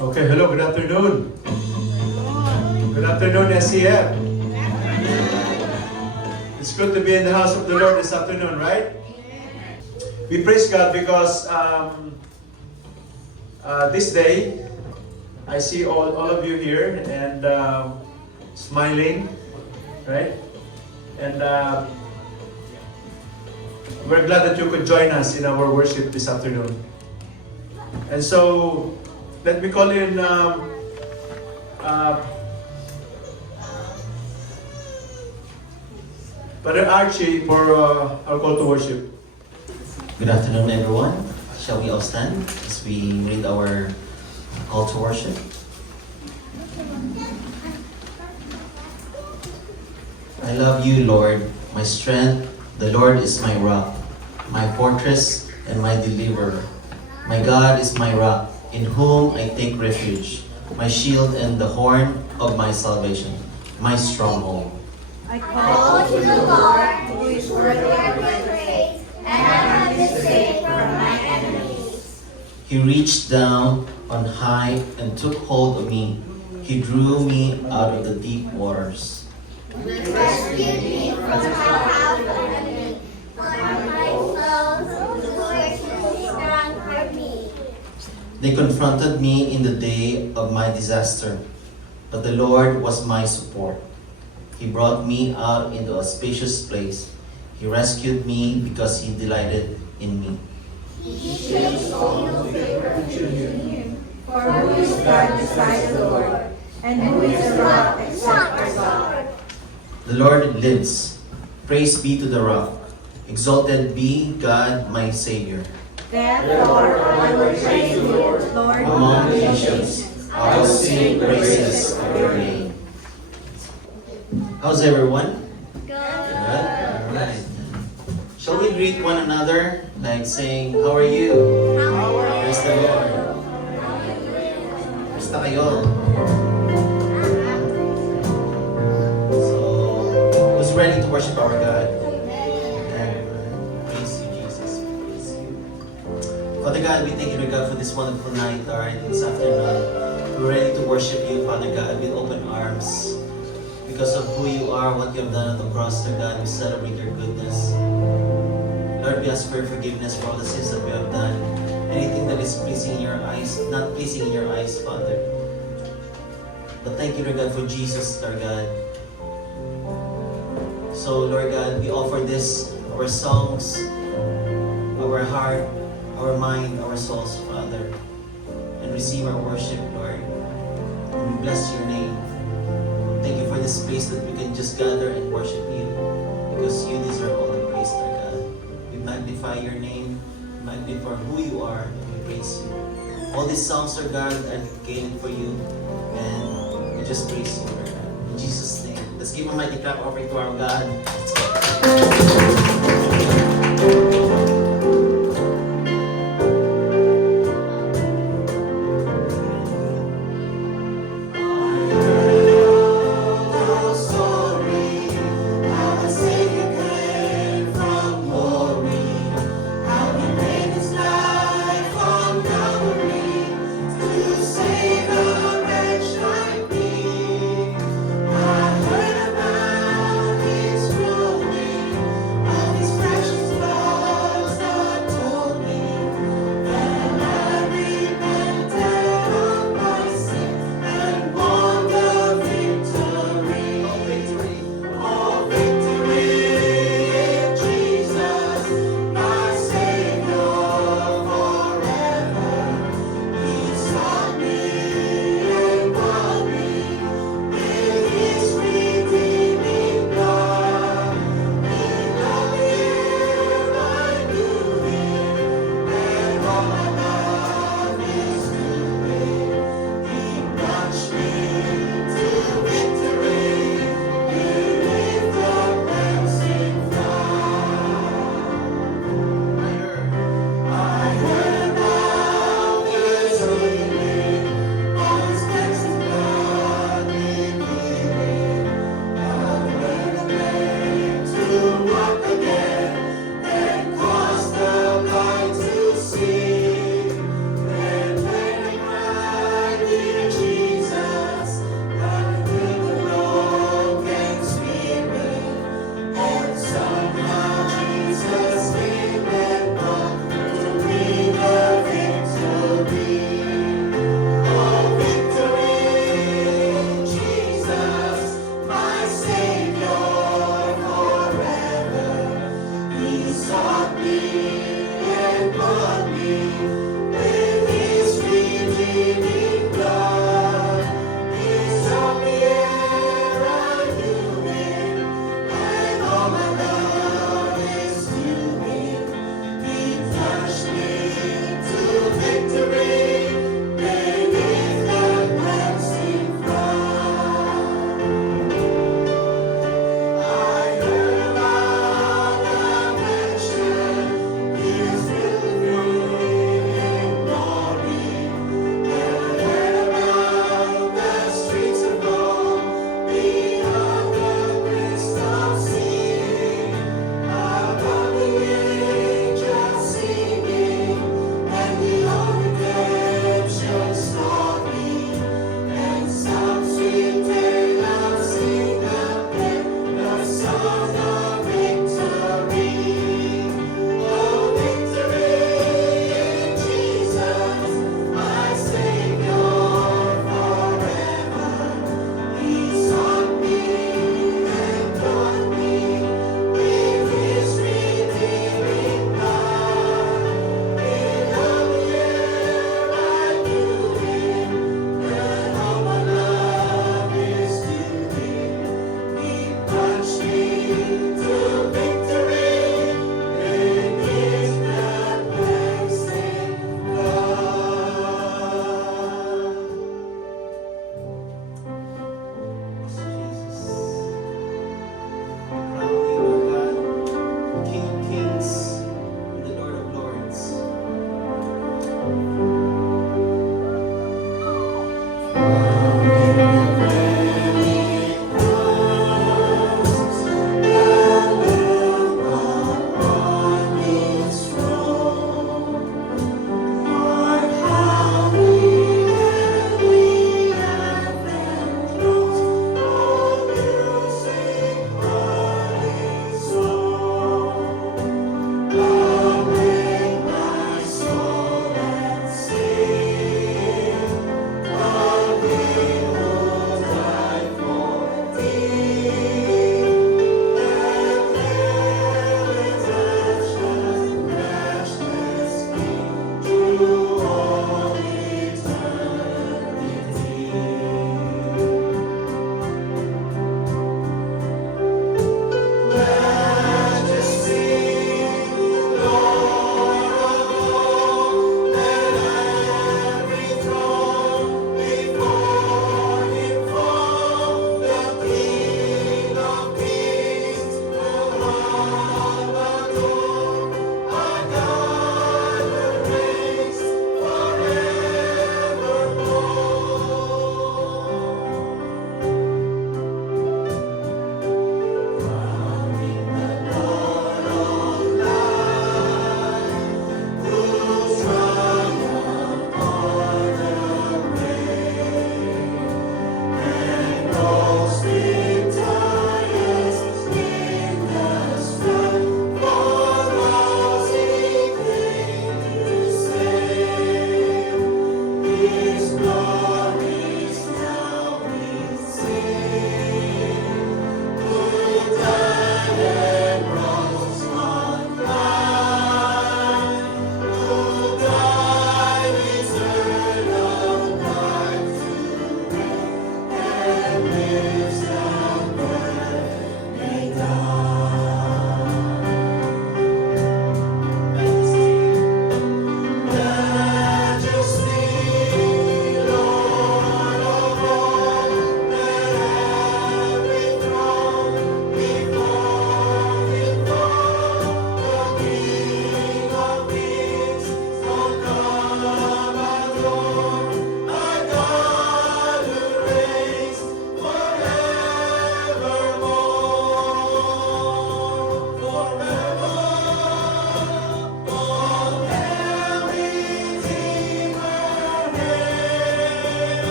Okay, hello, good afternoon. Good afternoon, SCF. It's good to be in the house of the Lord this afternoon, right? We praise God because this day, I see all of you here and smiling, right? And we're glad that you could join us in our worship this afternoon. And so, let me call in Brother Archie for our call to worship. Good afternoon, everyone. Shall we all stand as we read our call to worship? I love you, Lord, my strength. The Lord is my rock, my fortress and my deliverer. My God is my rock, in whom I take refuge, my shield and the horn of my salvation, my stronghold. I call to the Lord, who is worthy of my praise, and I am saved from my enemies. He reached down on high and took hold of me. He drew me out of the deep waters. He rescued me from the power of the enemy, from my foes who were too strong for me. They confronted me in the day of my disaster, but the Lord was my support. He brought me out into a spacious place. He rescued me because He delighted in me. He shows all favor to him. For who is God besides the Lord? And who is the rock except our God? The Lord lives. Praise be to the rock. Exalted be God my Savior. Therefore I will praise you, Lord, Among nations, I will sing praises of your name. How's everyone? Good. Alright. Shall we greet one another like saying, how are you? Praise the Lord. Basta kayo. So, who's ready to worship our God? Amen. Praise you, Jesus. Praise you. Father God, we thank you, Lord God, for this wonderful night, Lord, this afternoon. We're ready to worship you, Father God, with open arms. Because of who you are, what you have done at the cross, Lord God, we celebrate your goodness. Lord, we ask for your forgiveness for all the sins that we have done. Anything that is pleasing in your eyes, not pleasing in your eyes, Father. But thank you, Lord God, for Jesus, Lord God. So, Lord God, we offer this, our songs, our heart, our mind, our souls, Father. And receive our worship, Lord. And we bless your name. Thank you for this space that we can just gather and worship you. Because you deserve all the praise, Lord God. We magnify your name, we magnify who you are, and we praise you. All these songs, Lord God, are dedicated for you. And we just praise you, Lord God. In Jesus' name. Let's give a mighty clap offering to our God. Let's go. I heard about his glory.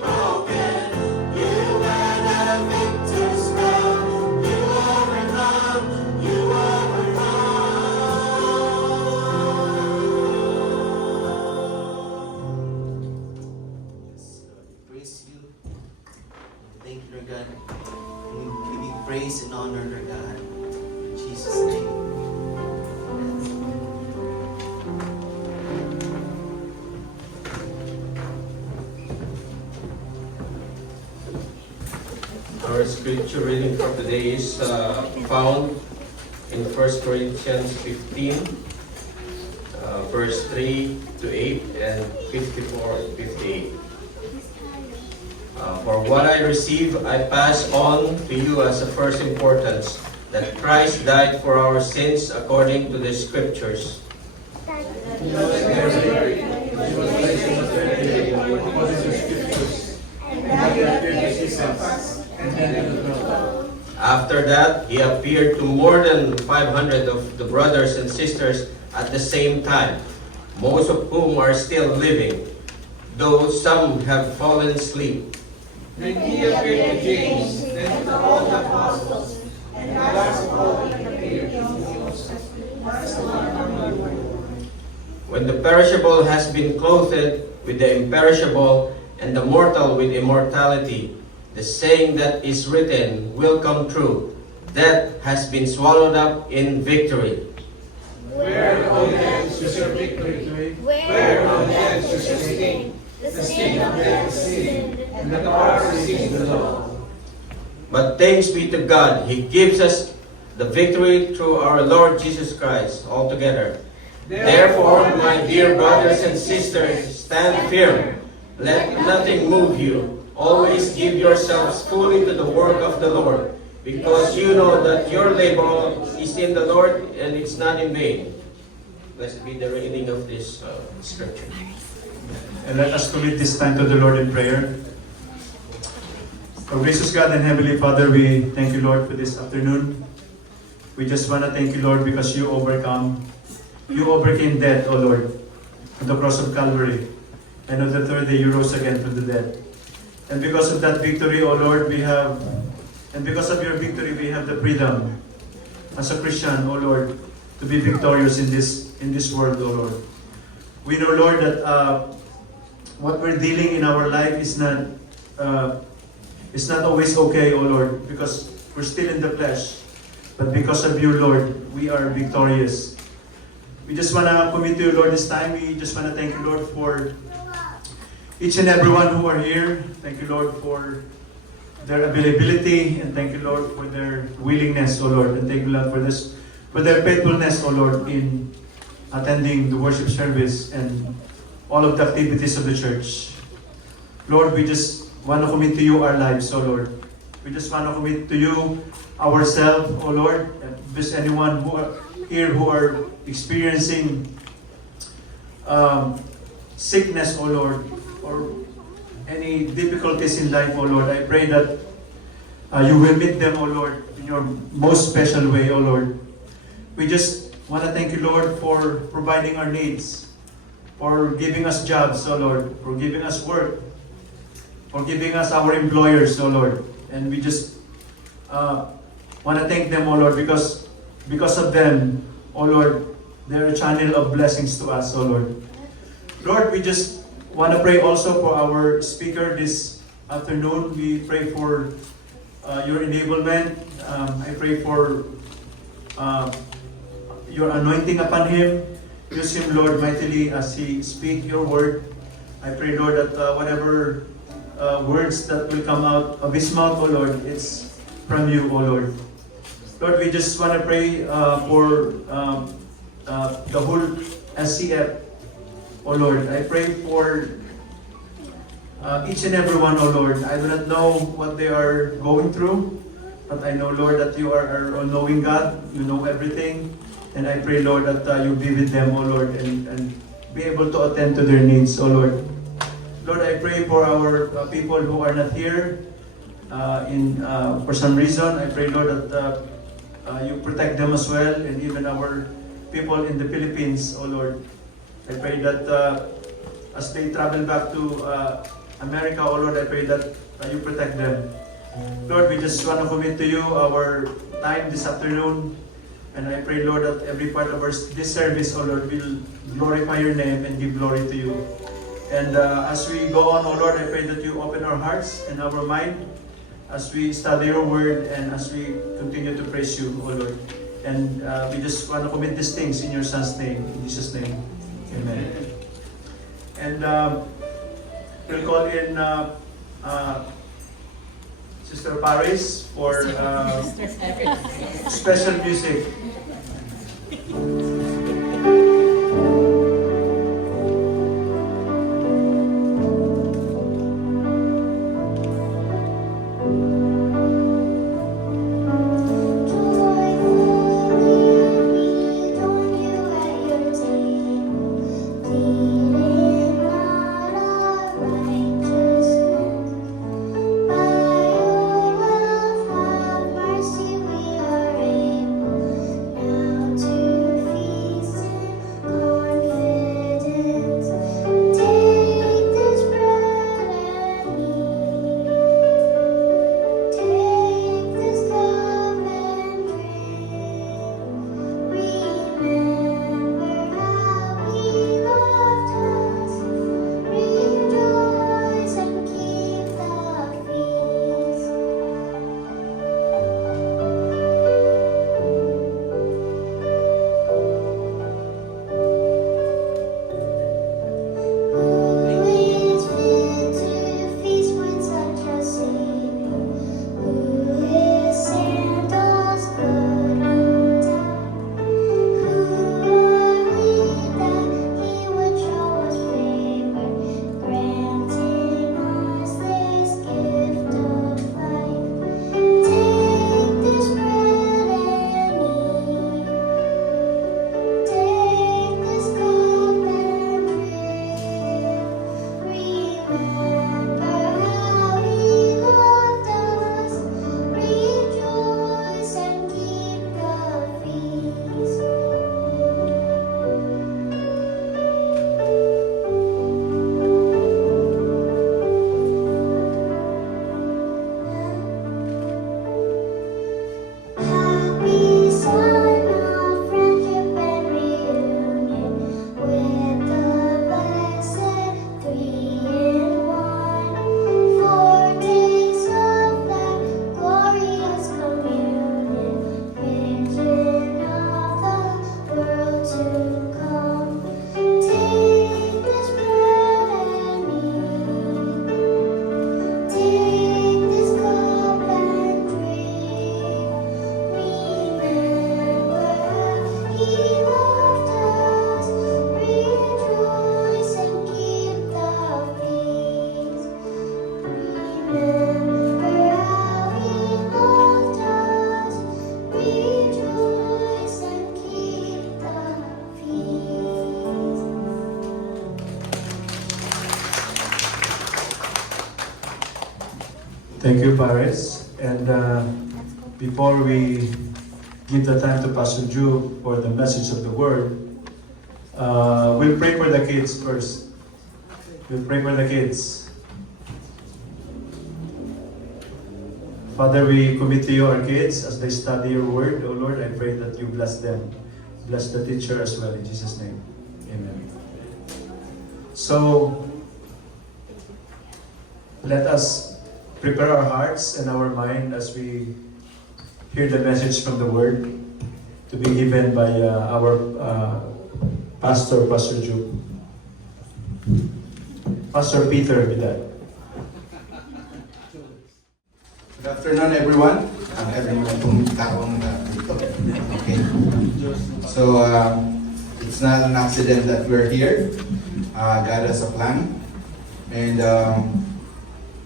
broken. You are the victor's crown. You overcome. You overcome. Yes, Lord, we praise you. Thank you, Lord God. We give you praise and honor, Lord God. In Jesus' name. Our scripture reading for today is found in 1 Corinthians 15, verse 3 to 8 and 54 and 58. For what I received, I pass on to you as of first importance, that Christ died for our sins according to the Scriptures. After that, he appeared to more than 500 of the brothers and sisters at the same time, most of whom are still living, though some have fallen asleep. Then he appeared to James, then to all the apostles, and last of all he appeared to Joseph, son of Mary. When the perishable has been clothed with the imperishable, and the mortal with immortality, the saying that is written will come true: death has been swallowed up in victory. Where, O then, is your victory? Where, O then, is your sting? The sting of death is sin, and the power of sin is the law. But thanks be to God, He gives us the victory through our Lord Jesus Christ altogether. Therefore, my dear brothers and sisters, stand firm. Let nothing move you. Always give yourselves fully to the work of the Lord, because you know that your labor is in the Lord and it's not in vain. Blessed be the reading of this scripture. And let us commit this time to the Lord in prayer. Our gracious God and Heavenly Father, we thank you, Lord, for this afternoon. We just want to thank you, Lord, because you overcame death, O Lord, on the cross of Calvary. And on the third day, you rose again from the dead. And because of that victory, O Lord, because of your victory, we have the freedom as a Christian, O Lord, to be victorious in this world, O Lord. We know, Lord, that what we're dealing in our life is not always okay, O Lord, because we're still in the flesh. But because of you, Lord, we are victorious. We just want to commit to you, Lord, this time. We just want to thank you, Lord, for each and everyone who are here. Thank you, Lord, for their availability, and thank you, Lord, for their willingness, O Lord, and thank you, Lord, for their faithfulness, O Lord, in attending the worship service and all of the activities of the church. Lord, we just want to commit to you our lives, O Lord. We just want to commit to you ourselves, O Lord. And if there's anyone who are here who are experiencing sickness, O Lord, or any difficulties in life, O Lord, I pray that you will meet them, O Lord, in your most special way, O Lord. We just want to thank you, Lord, for providing our needs, for giving us jobs, O Lord, for giving us work, for giving us our employers, O Lord. And we just want to thank them, O Lord, because of them, O Lord, they're a channel of blessings to us, O Lord. Lord, we just want to pray also for our speaker this afternoon. We pray for your enablement. I pray for your anointing upon him. Use him, Lord, mightily as he speak your word. I pray, Lord, that whatever words that will come out of his mouth, O Lord, it's from you, O Lord. Lord, we just want to pray for the whole SCF, O Lord. I pray for each and every one, O Lord. I do not know what they are going through, but I know, Lord, that you are our all-knowing God. You know everything. And I pray, Lord, that you be with them, O Lord, and be able to attend to their needs, O Lord. Lord, I pray for our people who are not here for some reason. I pray, Lord, that you protect them as well, and even our people in the Philippines, O Lord. I pray that as they travel back to America, oh Lord, I pray that you protect them. Lord, we just want to commit to you our time this afternoon. And I pray, Lord, that every part of this service, oh Lord, will glorify your name and give glory to you. And as we go on, oh Lord, I pray that you open our hearts and our mind as we study your word and as we continue to praise you, oh Lord. And we just want to commit these things in your Son's name, in Jesus' name. Amen. And we'll call in Sister Paris for special music. Thank you, Paris. And before we give the time to Pastor Ju for the message of the word, we'll pray for the kids first. We'll pray for the kids. Father, we commit to you our kids as they study your word. Oh Lord, I pray that you bless them. Bless the teacher as well, in Jesus' name. Amen. So, let us prepare our hearts and our mind as we hear the message from the Word to be given by our pastor, Pastor Ju. Pastor Peter, with that. Good afternoon, everyone. Everyone pong taong dito. Okay. So, it's not an accident that we're here. God has a plan. And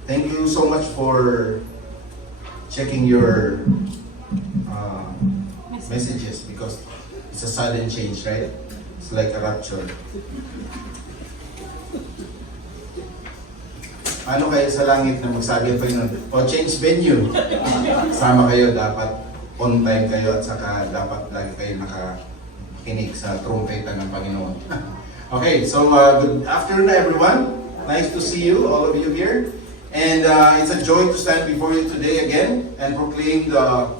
thank you so much for checking your messages because it's a sudden change, right? It's like a rapture. Ano kayo sa langit na magsabi pa yun? O change venue. Sama kayo, dapat on time kayo at saka dapat lagi kayo nakakinig sa trumpeta ng Panginoon. Okay, so good afternoon everyone. Nice to see you, all of you here. And it's a joy to stand before you today again and proclaim the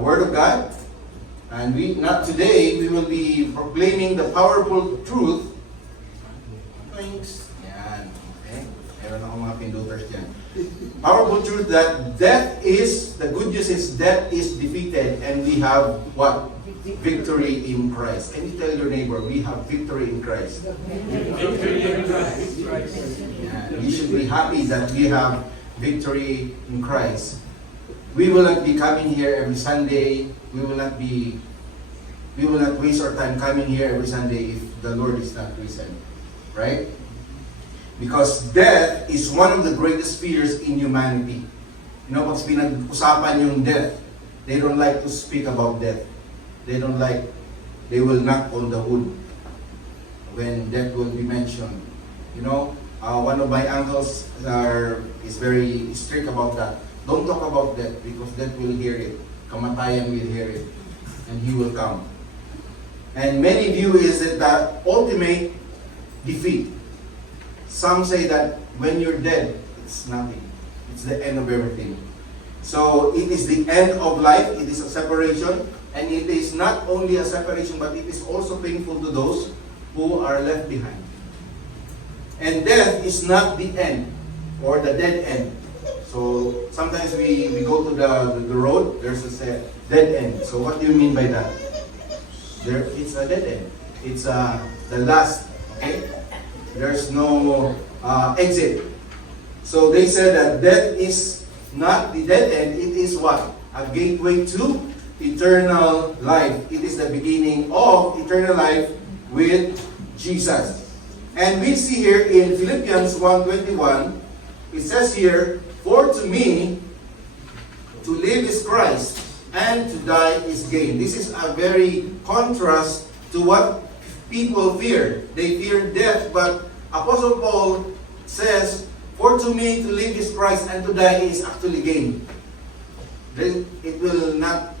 Word of God. And today, we will be proclaiming the powerful truth. Thanks. Yan. Okay. Meron akong mga pinduters dyan. Powerful truth that the good news is death is defeated and we have what? Victory in Christ. Can you tell your neighbor, we have victory in Christ? Victory in Christ. Yeah, we should be happy that we have victory in Christ. We will not be coming here every Sunday. We will not waste our time coming here every Sunday if the Lord is not risen. Right? Because death is one of the greatest fears in humanity. You know, pag pinag-usapan yung death, they don't like to speak about death. They will knock on the wood when death will be mentioned. You know, one of my uncles is very strict about that. Don't talk about death because death will hear it. Kamatayan will hear it. And he will come. And many view is that the ultimate defeat. Some say that when you're dead, it's nothing. It's the end of everything. So it is the end of life. It is a separation. And it is not only a separation, but it is also painful to those who are left behind. And death is not the end or the dead end. So sometimes we go to the road, there's a dead end. So what do you mean by that? It's a dead end. It's the last, okay? There's no exit. So they said that death is not the dead end, it is what? A gateway to eternal life. It is the beginning of eternal life with Jesus. And we see here in Philippians 1:21, it says here, "For to me, to live is Christ, and to die is gain." This is a very contrast to what people fear. They fear death, but Apostle Paul says, "For to me, to live is Christ, and to die is actually gain."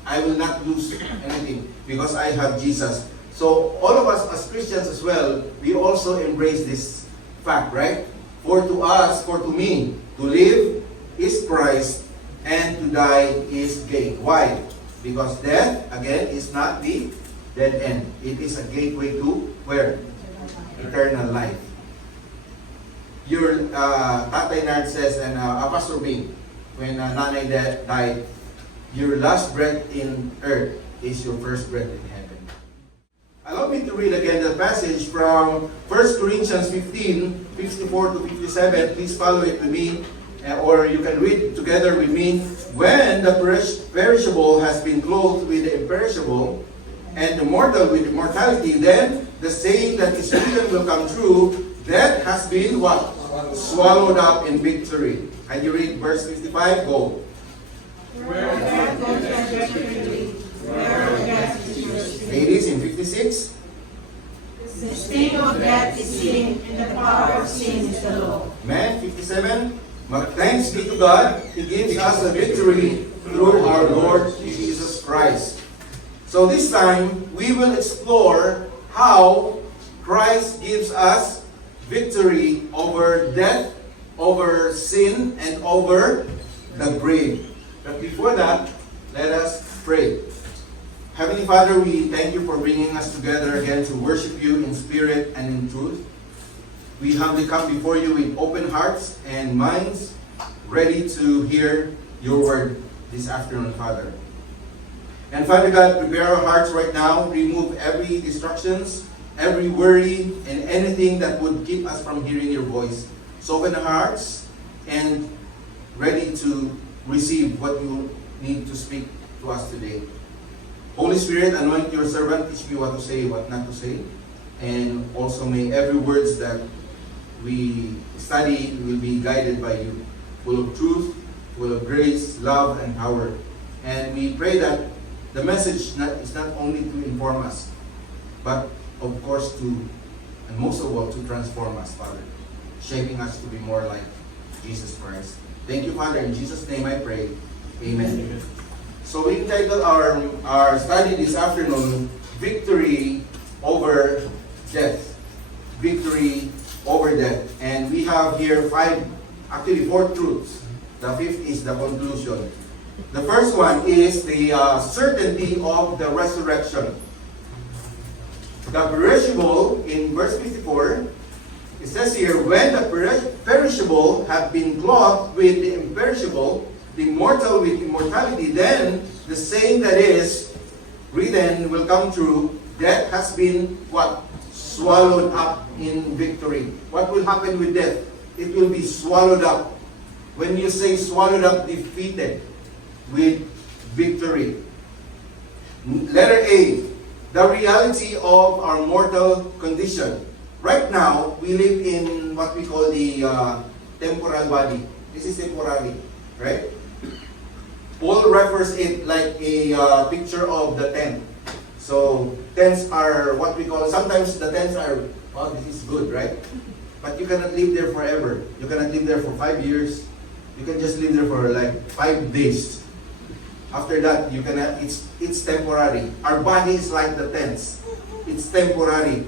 I will not lose anything because I have Jesus. So all of us as Christians as well, we also embrace this fact, right? For to me, to live is Christ and to die is gain. Why? Because death, again, is not the dead end. It is a gateway to where? Eternal life. Your Tatay Nard says, and Pastor Bing, when Nanay died, your last breath in earth is your first breath in heaven. Allow me to read again the passage from 1 Corinthians 15, 54 to 57. Please follow it with me, or you can read together with me. "When the perishable has been clothed with the imperishable, and the mortal with immortality, then the saying that is written will come true, death has been what? Swallowed up in victory." And you read verse 55, go. Where death goes there's victory. Where death is your sting. Ladies, in 56. The sting of death is sin, and the power of sin is the law. Man, 57. Thanks be to God, He gives us the victory through our Lord Jesus Christ. So this time, we will explore how Christ gives us victory over death, over sin, and over the grave. But before that, let us pray. Heavenly Father, we thank you for bringing us together again to worship you in spirit and in truth. We humbly come before you with open hearts and minds, ready to hear your word this afternoon, Father. And Father God, prepare our hearts right now, remove every distractions, every worry, and anything that would keep us from hearing your voice. So open our hearts and ready to receive what you need to speak to us today. Holy Spirit, anoint your servant, teach me what to say, what not to say. And also may every words that we study will be guided by you, full of truth, full of grace, love, and power. And we pray that the message is not only to inform us, but of course and most of all, to transform us, Father, shaping us to be more like Jesus Christ. Thank you, Father. In Jesus' name I pray. Amen. So we entitled our study this afternoon, Victory Over Death. Victory over death. And we have here four truths. The fifth is the conclusion. The first one is the certainty of the resurrection. The perishable, in verse 54, it says here, when the perishable have been clothed with the imperishable, the immortal with immortality, then the saying that is written will come true, death has been what? Swallowed up in victory. What will happen with death? It will be swallowed up. When you say swallowed up, defeated with victory. Letter A, the reality of our mortal condition. Right now, we live in what we call the temporal body. This is temporary, right? Paul refers it like a picture of the tent. So, tents are what we call, sometimes the tents are, oh, this is good, right? But you cannot live there forever. You cannot live there for 5 years. You can just live there for like 5 days. After that, you cannot, it's temporary. Our body is like the tents. It's temporary.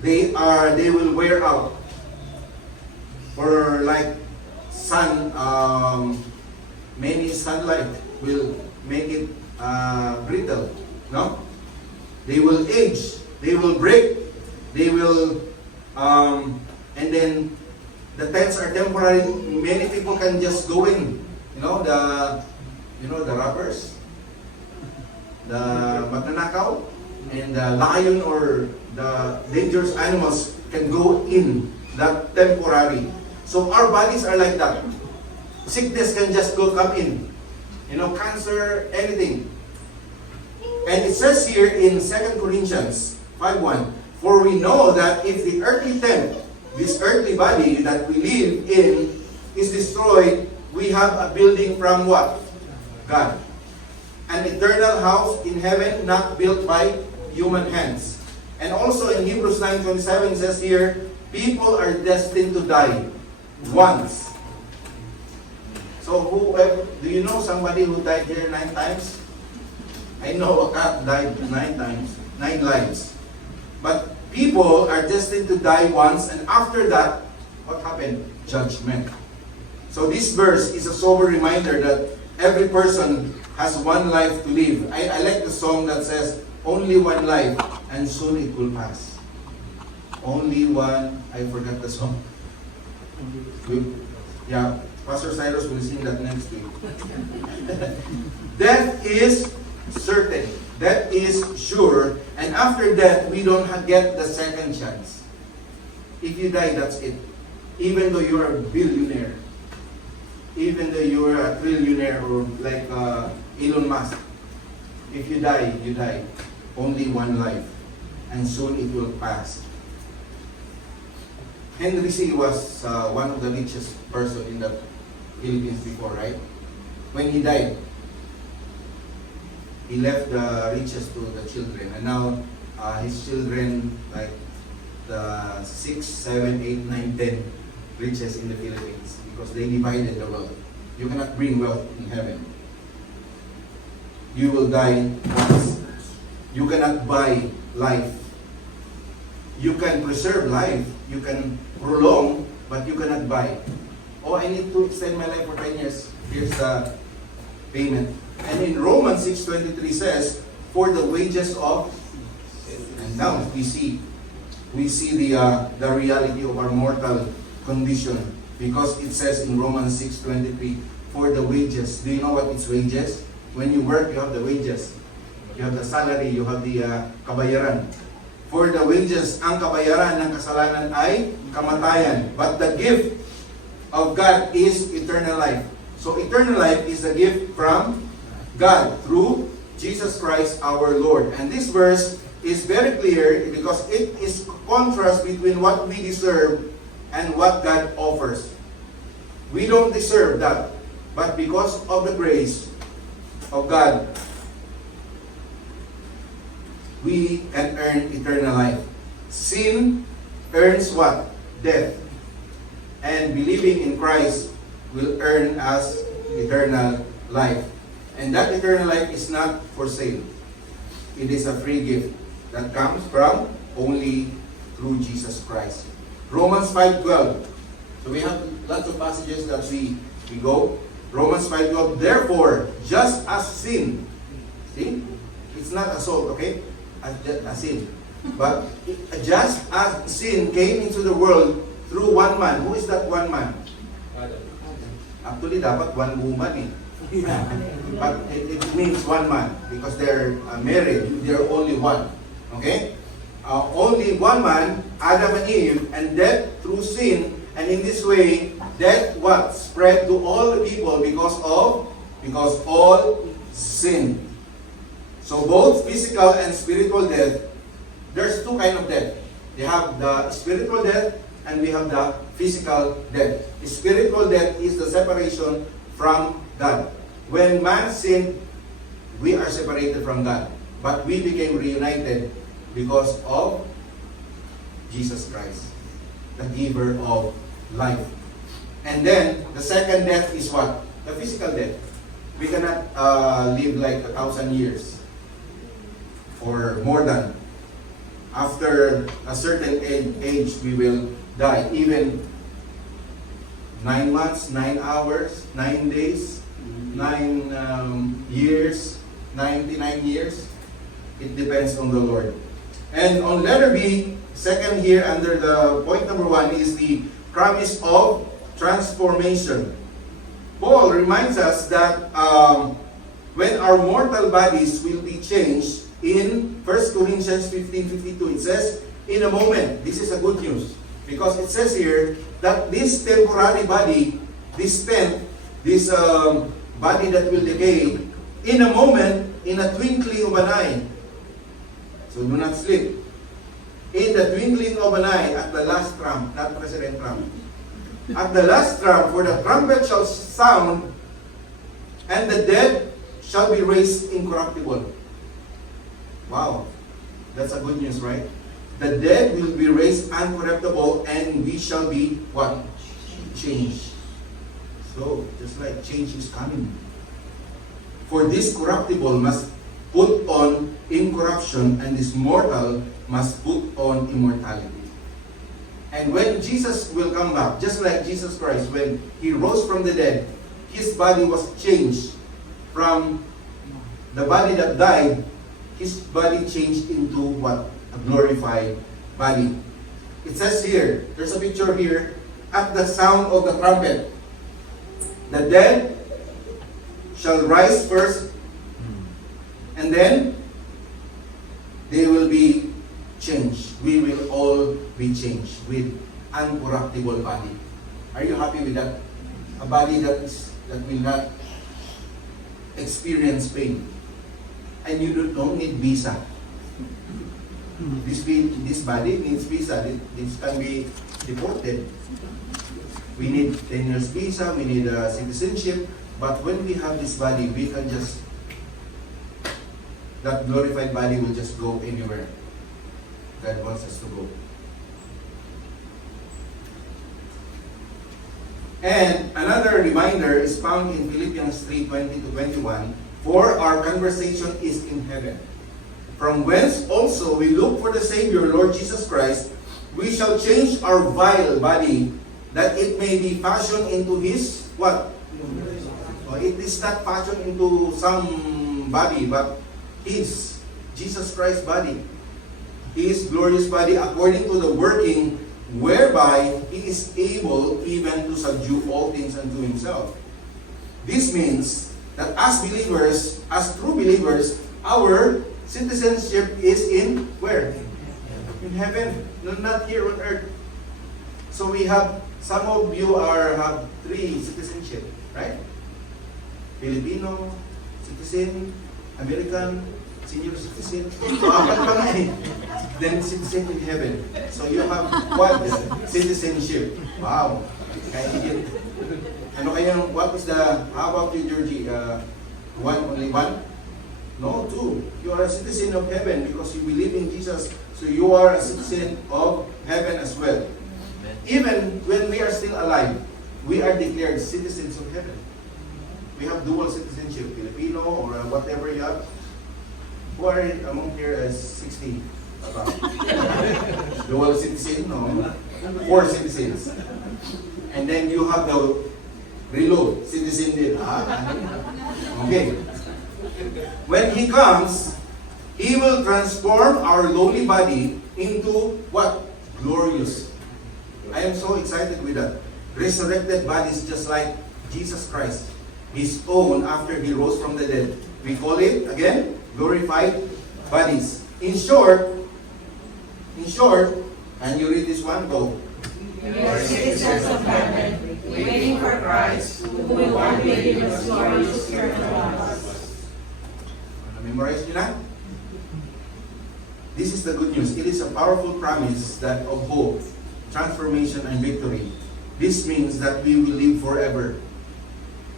They will wear out. For like many sunlight will make it brittle. No? They will age. They will break. They will, and then the tents are temporary. Many people can just go in. The robbers, the magnanakaw, and the lion or the dangerous animals can go in that temporary. So our bodies are like that. Sickness can just come in. Cancer, anything. And it says here in 2 Corinthians 5:1, for we know that if the earthly tent, this earthly body that we live in, is destroyed, we have a building from what? God. An eternal house in heaven not built by human hands. And also in Hebrews 9:27 it says here, people are destined to die once. So do you know somebody who died here 9 times? I know a cat died 9 times, 9 lives. But people are destined to die once, and after that, what happened? Judgment. So this verse is a sober reminder that every person has one life to live. I like the song that says, only one life, and soon it will pass. Only one, I forgot the song. Yeah, Pastor Cyrus will sing that next week. Death is certain. That is sure. And after that, we don't get the second chance. If you die, that's it. Even though you're a billionaire, even though you're a trillionaire or like Elon Musk, if you die, you die. Only one life. And soon it will pass. Henry C. was one of the richest person in the Philippines before, right? When he died, he left the riches to the children, and now his children, like the 6, 7, 8, 9, 10 riches in the Philippines, because they divided the wealth. You cannot bring wealth in heaven. You will die once. You cannot buy life. You can preserve life. You can prolong, but you cannot buy. Oh, I need to extend my life for 10 years. Here's the payment. And in Romans 6:23 says, for the wages of, and now we see the reality of our mortal condition, because it says in Romans 6:23, for the wages. Do you know what is wages? When you work, you have the wages. You have the salary, you have the kabayaran. For the wages, ang kabayaran ng kasalanan ay kamatayan. But the gift of God is eternal life. So eternal life is a gift from God through Jesus Christ our Lord. And this verse is very clear because it is contrast between what we deserve and what God offers. We don't deserve that, but because of the grace of God, we can earn eternal life. Sin earns what? Death. And believing in Christ will earn us eternal life. And that eternal life is not for sale. It is a free gift that comes from only through Jesus Christ. Romans 5:12. So we have lots of passages that we go. Romans 5:12. Therefore, just as sin, see, it's not assault, okay? A sin. But just as sin came into the world through one man. Who is that one man? Actually, dapat one woman eh. But it means one man because they're married. They're only one. Okay? Only one man, Adam and Eve, and death through sin. And in this way, death what? Spread to all the people because all sin. So both physical and spiritual death, there's two kinds of death. They have the spiritual death and we have the physical death. Spiritual death is the separation from God. When man sinned, we are separated from God. But we became reunited because of Jesus Christ, the giver of life. And then, the second death is what? The physical death. We cannot live like 1,000 years or more than. After a certain age, we will die. Even 9 months, 9 hours, 9 days, 9 years, 99 years. It depends on the Lord. And on letter B, second here under the point number 1 is the promise of transformation. Paul reminds us that when our mortal bodies will be changed, in 1 Corinthians 15:52, it says, in a moment. This is a good news. Because it says here that this temporary body, this tent, this body that will decay, in a moment, in a twinkling of an eye. So do not sleep. In the twinkling of an eye, at the last trump, not President Trump. At the last trump, for the trumpet shall sound, and the dead shall be raised incorruptible. Wow, that's a good news, right? The dead will be raised incorruptible, and we shall be what? Changed. So, just like change is coming. For this corruptible must put on incorruption, and this mortal must put on immortality. And when Jesus will come back, just like Jesus Christ, when He rose from the dead, His body was changed from the body that died. His body changed into what? A glorified body. It says here, there's a picture here, at the sound of the trumpet, the dead shall rise first, and then they will be changed. We will all be changed with uncorruptible body. Are you happy with that? A body that will not experience pain. And you don't need visa. This body needs visa. This can be deported. We need 10 years visa, we need citizenship. But when we have this body, we can just, that glorified body will just go anywhere God wants us to go. And another reminder is found in Philippians 3:20-21. For our conversation is in heaven, from whence also we look for the Savior, Lord Jesus Christ. We shall change our vile body, that it may be fashioned into His what? It is not fashioned into some body, but His, Jesus Christ's body. His glorious body, according to the working whereby He is able even to subdue all things unto Himself. This means that as believers, as true believers, our citizenship is in where? In heaven, not here on earth. So we have, some of you have 3 citizenship, right? Filipino, citizen, American, senior citizen. So apat pa nga eh. Then citizen in heaven. So you have what? Citizenship. Wow. Kaya ano kayang, what is the, how about you, Georgie? Only one? No, 2. You are a citizen of heaven because you believe in Jesus. So you are a citizen of heaven as well. Even when we are still alive, we are declared citizens of heaven. We have dual citizenship, Filipino or whatever you have. Who are among here as 60? Dual citizen, no? 4 citizens. And then you have the reload, citizen din. Okay. When He comes, He will transform our lowly body into what? Glorious. I am so excited with that. Resurrected bodies just like Jesus Christ. His own after He rose from the dead. We call it, again, glorified bodies. In short, and you read this one, go. We are citizens of heaven, waiting for Christ, who will one day give us glorious return to us. Memorize nyo na? This is the good news. It is a powerful promise that of hope, transformation, and victory. This means that we will live forever.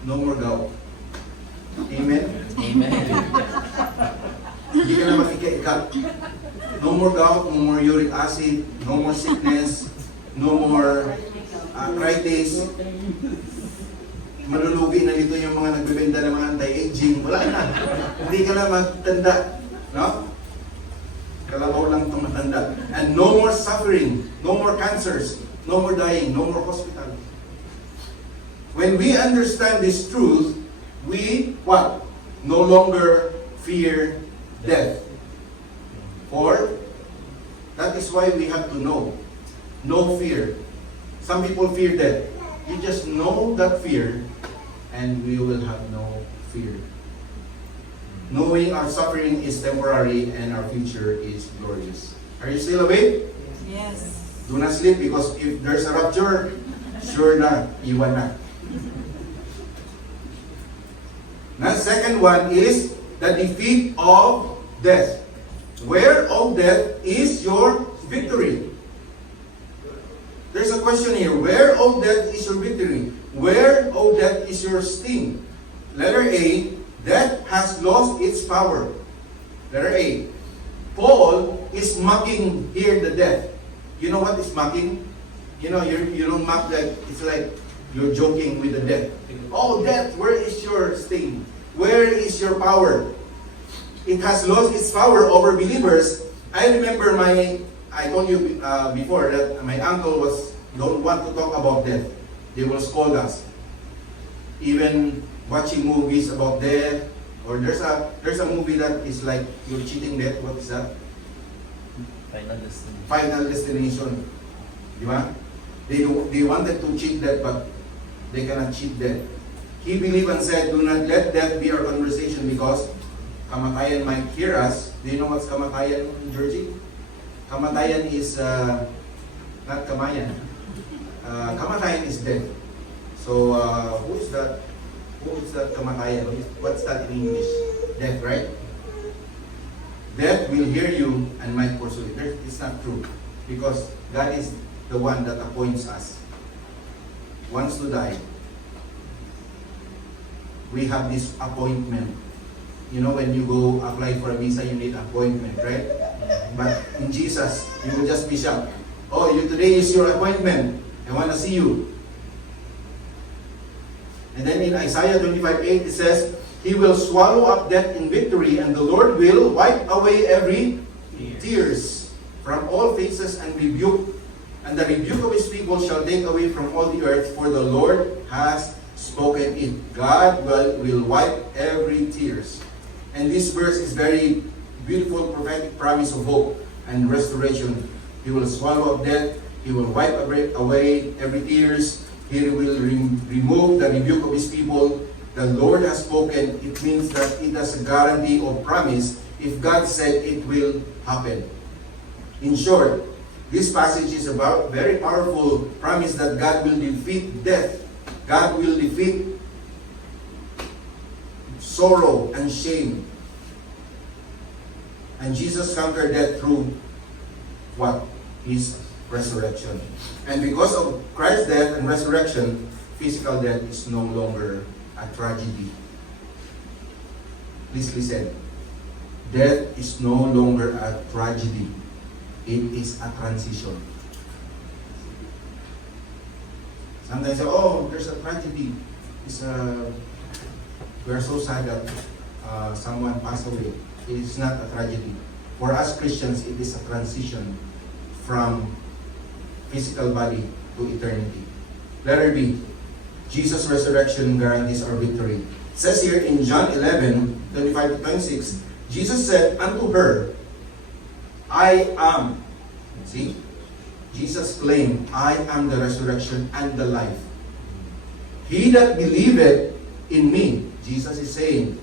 No more gout. Amen? Amen. Hindi ka na makika-ika. No more gout, no more uric acid, no more sickness, no more arthritis. Malulugi na dito yung mga nagbebenta ng mga anti-aging. Wala na. Hindi ka na magtanda. No? Kalabaw lang itong matanda. And no more suffering, no more cancers, no more dying, no more hospital. When we understand this truth, we, what? No longer fear death. For, that is why we have to know. No fear. Some people fear death. You just know that fear, and we will have no fear. Knowing our suffering is temporary and our future is glorious. Are you still awake? Yes. Do not sleep, because if there's a rapture, sure na, iwan na. Now, second one is the defeat of death. Where, O death, is your victory? There's a question here. Where, O death, is your victory? Where, O death, is your sting? Letter A, death has lost its power. Letter A, Paul is mocking here the death. You know what is mocking? You know, you don't mock that. It's like you're joking with the death. Oh, death, where is your sting? Where is your power? It has lost its power over believers. I remember I told you before that my uncle don't want to talk about death. They will scold us. Even watching movies about death, or there's a movie that is like you're cheating death. What is that? Final Destination. Di ba? They wanted to cheat death, but they cannot cheat death. He believed and said, do not let death be our conversation, because kamatayan might hear us. Do you know what's kamatayan, Georgie? Kamatayan is not kamayan. Kamatayan is death. So who is that? Who is that kamatayan? What's that in English? Death, right? Death will hear you and might pursue it. It's not true, because God is the one that appoints us. Once to die, we have this appointment. You know, when you go apply for a visa, you need appointment, right? But in Jesus, you will just be shocked. Oh, today is your appointment. I want to see you. And then in Isaiah 25:8, it says, He will swallow up death in victory, and the Lord will wipe away every tears from all faces and rebuke. And the rebuke of His people shall take away from all the earth, for the Lord has spoken it. God will wipe every tears. And this verse is very beautiful prophetic promise of hope and restoration. He will swallow up death. He will wipe away every tears. He will remove the rebuke of His people. The Lord has spoken. It means that it has a guarantee or promise. If God said, it will happen. In short, this passage is about very powerful promise that God will defeat death. God will defeat sorrow and shame. And Jesus conquered death through what? His resurrection. And because of Christ's death and resurrection, physical death is no longer a tragedy. Please listen. Death is no longer a tragedy. It is a transition. Sometimes, oh, there's a tragedy. We're so sad that someone passed away. It is not a tragedy. For us Christians, it is a transition from physical body to eternity. Letter B, Jesus' resurrection guarantees our victory. It says here in John 11:25-26, Jesus said unto her, I am. See? Jesus claimed, I am the resurrection and the life. He that believeth in me, Jesus is saying,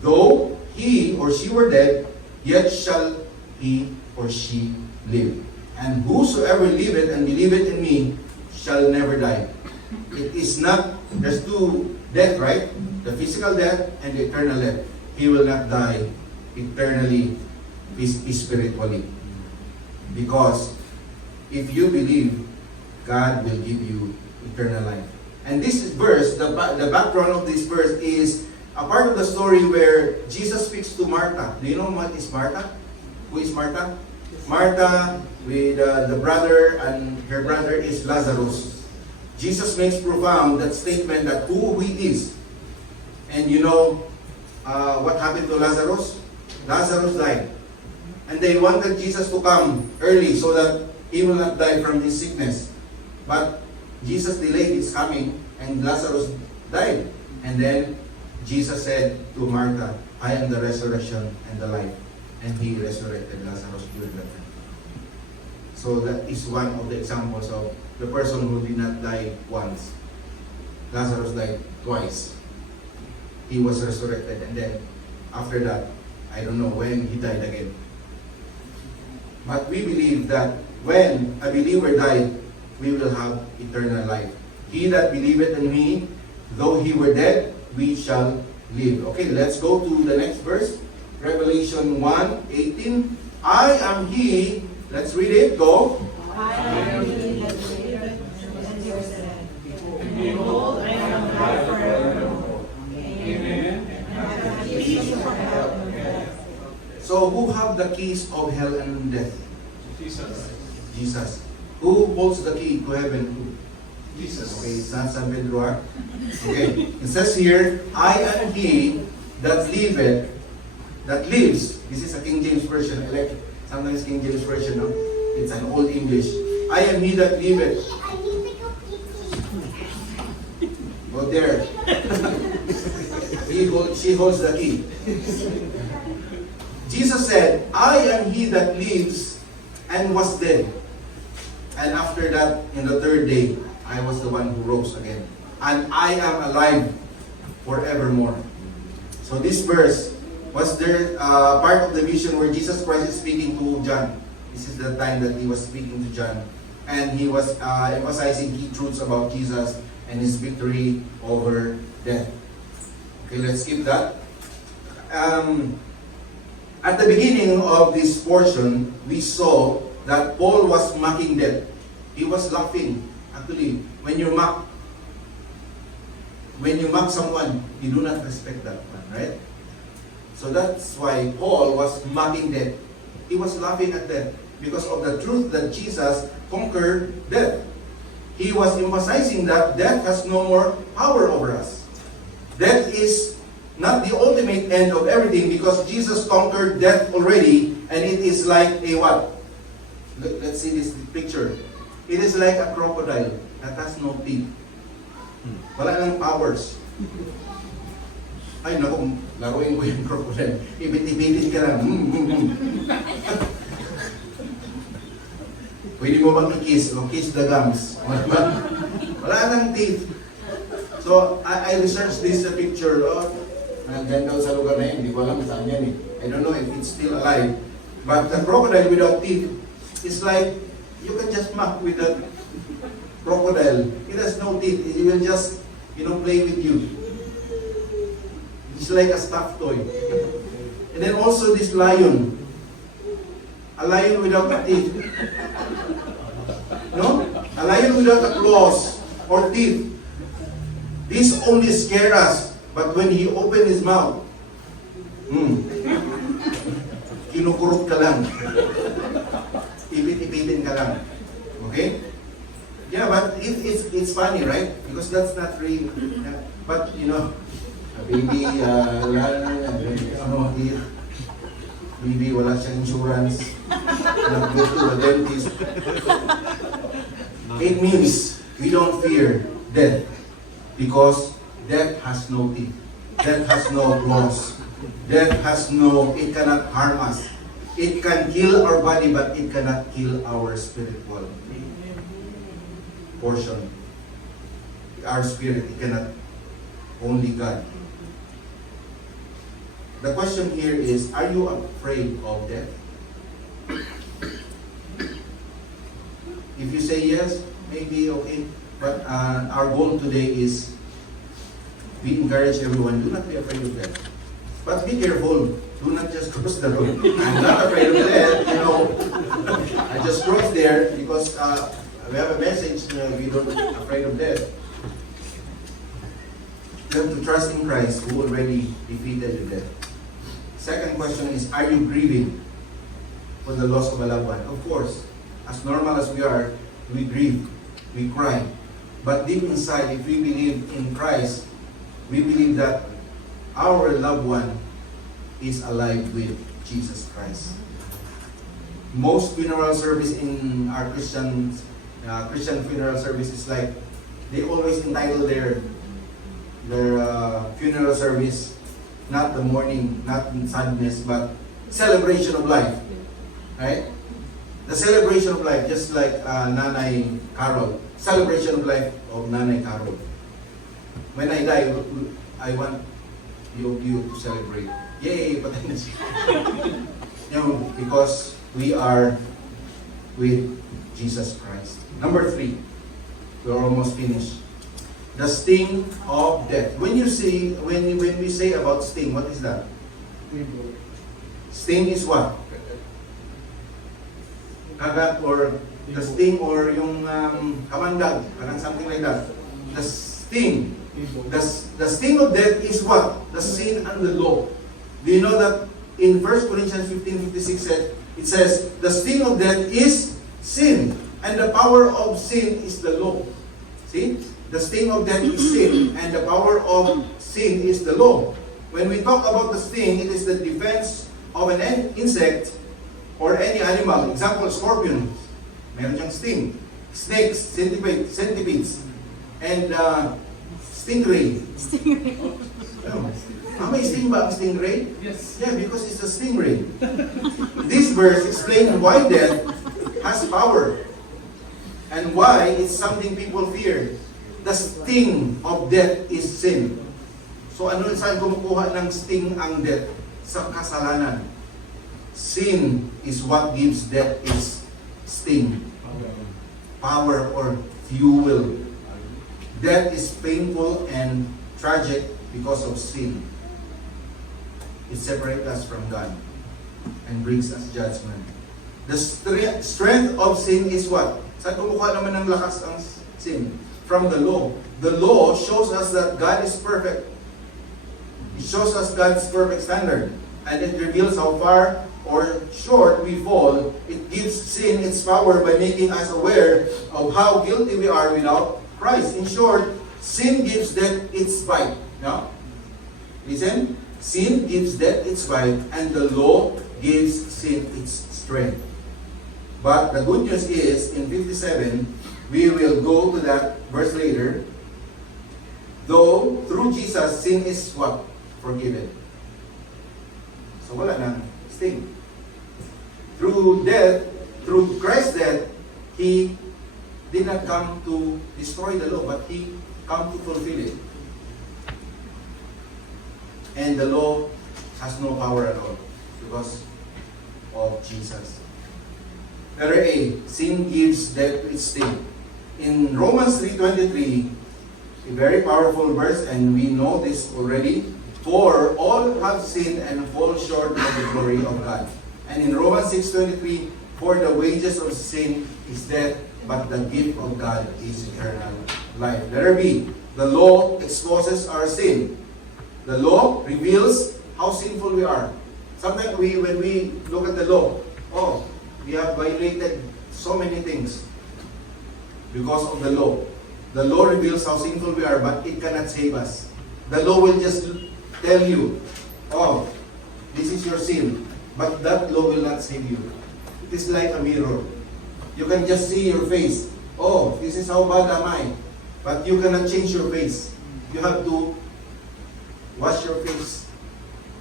though he or she were dead, yet shall he or she live. And whosoever liveth and believeth in me shall never die. It is not, there's two death, right? The physical death and the eternal death. He will not die eternally, spiritually. Because if you believe, God will give you eternal life. And this verse, the background of this verse is a part of the story where Jesus speaks to Martha. Do you know what is Martha? Who is Martha? Martha with the brother, and her brother is Lazarus. Jesus makes profound that statement that who he is. And you know what happened to Lazarus? Lazarus died. And they wanted Jesus to come early so that he will not die from his sickness. But Jesus delayed his coming and Lazarus died. And then Jesus said to Martha, I am the resurrection and the life. And he resurrected Lazarus during that time. So that is one of the examples of the person who did not die once. Lazarus died twice. He was resurrected, and then after that, I don't know when he died again. But we believe that when a believer died, we will have eternal life. He that believeth in me, though he were dead, we shall live. Okay, let's go to the next verse. Revelation 1:18. I am he. Let's read it. Go. I am he that believeth and heareth it. And behold, I am alive forevermore. Amen. And have the keys of hell and death. So who have the keys of hell and death? Jesus. Jesus. Who holds the key to heaven? Jesus. Okay, it's not San Pedro. Ah. Okay, it says here, I am he that liveth, that lives. This is a King James version. I like sometimes King James version, no? It's an old English. I am he that liveth. Go there. She holds the key. Jesus said, I am he that lives and was dead. And after that, in the third day, I was the one who rose again. And I am alive forevermore. So this verse was there part of the vision where Jesus Christ is speaking to John. This is the time that he was speaking to John. And he was emphasizing key truths about Jesus and his victory over death. Okay, let's skip that. At the beginning of this portion, we saw that Paul was mocking death. He was laughing. Actually, when you mock someone, you do not respect that one, right? So that's why Paul was mocking death. He was laughing at death because of the truth that Jesus conquered death. He was emphasizing that death has no more power over us. Death is not the ultimate end of everything because Jesus conquered death already, and it is like a what? Let's see this picture. It is like a crocodile that has no teeth. Wala nang powers. Ay naku, laruin ko yung crocodile. Ibit-ibitin ka lang. Pwede mo bang i-kiss? O kiss the gums. Wala nang teeth. So, I researched this picture. Nandyan daw sa lugar na yun. Hindi ko alam saan yan eh. I don't know if it's still alive. But the crocodile without teeth is like, you can just mock with that crocodile. It has no teeth. It will just, play with you. It's like a stuffed toy. And then also this lion. A lion without a teeth. No? A lion without a claws or teeth. This only scare us. But when he opened his mouth, kinukurot ka lang. Ipit-ipitin ka lang. Okay? Yeah, but it's funny, right? Because that's not real. Yeah. But, a baby, wala na, baby, wala siyang insurance. nag-go to the dentist. It means we don't fear death because death has no teeth. Death has no claws. Death has no, it cannot harm us. It can kill our body, but it cannot kill our spiritual portion. Our spirit, it cannot. Only God. The question here is, are you afraid of death? If you say yes, maybe okay. But our goal today is, we encourage everyone, do not be afraid of death. But be careful. Do not just cross the road. I'm not afraid of death, you know. I just crossed there because we have a message na we don't afraid of death. You have to trust in Christ who already defeated the death. Second question is, are you grieving for the loss of a loved one? Of course, as normal as we are, we grieve, we cry. But deep inside, if we believe in Christ, we believe that our loved one is alive with Jesus Christ. Most funeral service in our Christian funeral service is like, they always entitle their funeral service, not the mourning, not sadness, but celebration of life. Right? The celebration of life, just like Nanay Carol. Celebration of life of Nanay Carol. When I die, I want you to celebrate. Yay! Patay na siya. You know, because we are with Jesus Christ. Number 3. We're almost finished. The sting of death. When we say about sting, what is that? Sting is what? Kagat or the sting or yung kamandag, parang something like that. The sting. The sting of death is what? The sin and the law. Do you know that in 1 Corinthians 15:56 it says, the sting of death is sin, and the power of sin is the law. See? The sting of death is sin, and the power of sin is the law. When we talk about the sting, it is the defense of an insect or any animal. Example, scorpion. Meron siyang sting. Snakes, centipedes, and stingray. May sting ba ang stingray? Yes. Yeah, because it's a stingray. This verse explains why death has power and why it's something people fear. The sting of death is sin. So ano saan kumukuha ng sting ang death? Sa kasalanan. Sin is what gives death its sting. Power or fuel. Death is painful and tragic because of sin. It separates us from God and brings us judgment. The strength of sin is what? Saan kumukuha naman ng lakas ang sin? From the law. The law shows us that God is perfect. It shows us God's perfect standard. And it reveals how far or short we fall. It gives sin its power by making us aware of how guilty we are without Christ. In short, sin gives death its bite. Now, listen. Sin gives death its bite, and the law gives sin its strength. But the good news is, in 57, we will go to that verse later. Though, through Jesus, sin is what? Forgiven. So wala na sting. Through death, through Christ's death, He did not come to destroy the law, but He come to fulfill it. And the law has no power at all because of Jesus. Letter A, sin gives death to its sting. In Romans 3:23, a very powerful verse, and we know this already, for all have sinned and fall short of the glory of God. And in Romans 6:23, for the wages of sin is death, but the gift of God is eternal life. Letter B, the law exposes our sin. The law reveals how sinful we are. Sometimes when we look at the law, we have violated so many things because of the law. The law reveals how sinful we are, but it cannot save us. The law will just tell you, this is your sin, but that law will not save you. it is like a mirror. You can just see your face. Oh, this is how bad am I. But you cannot change your face. You have to wash your face.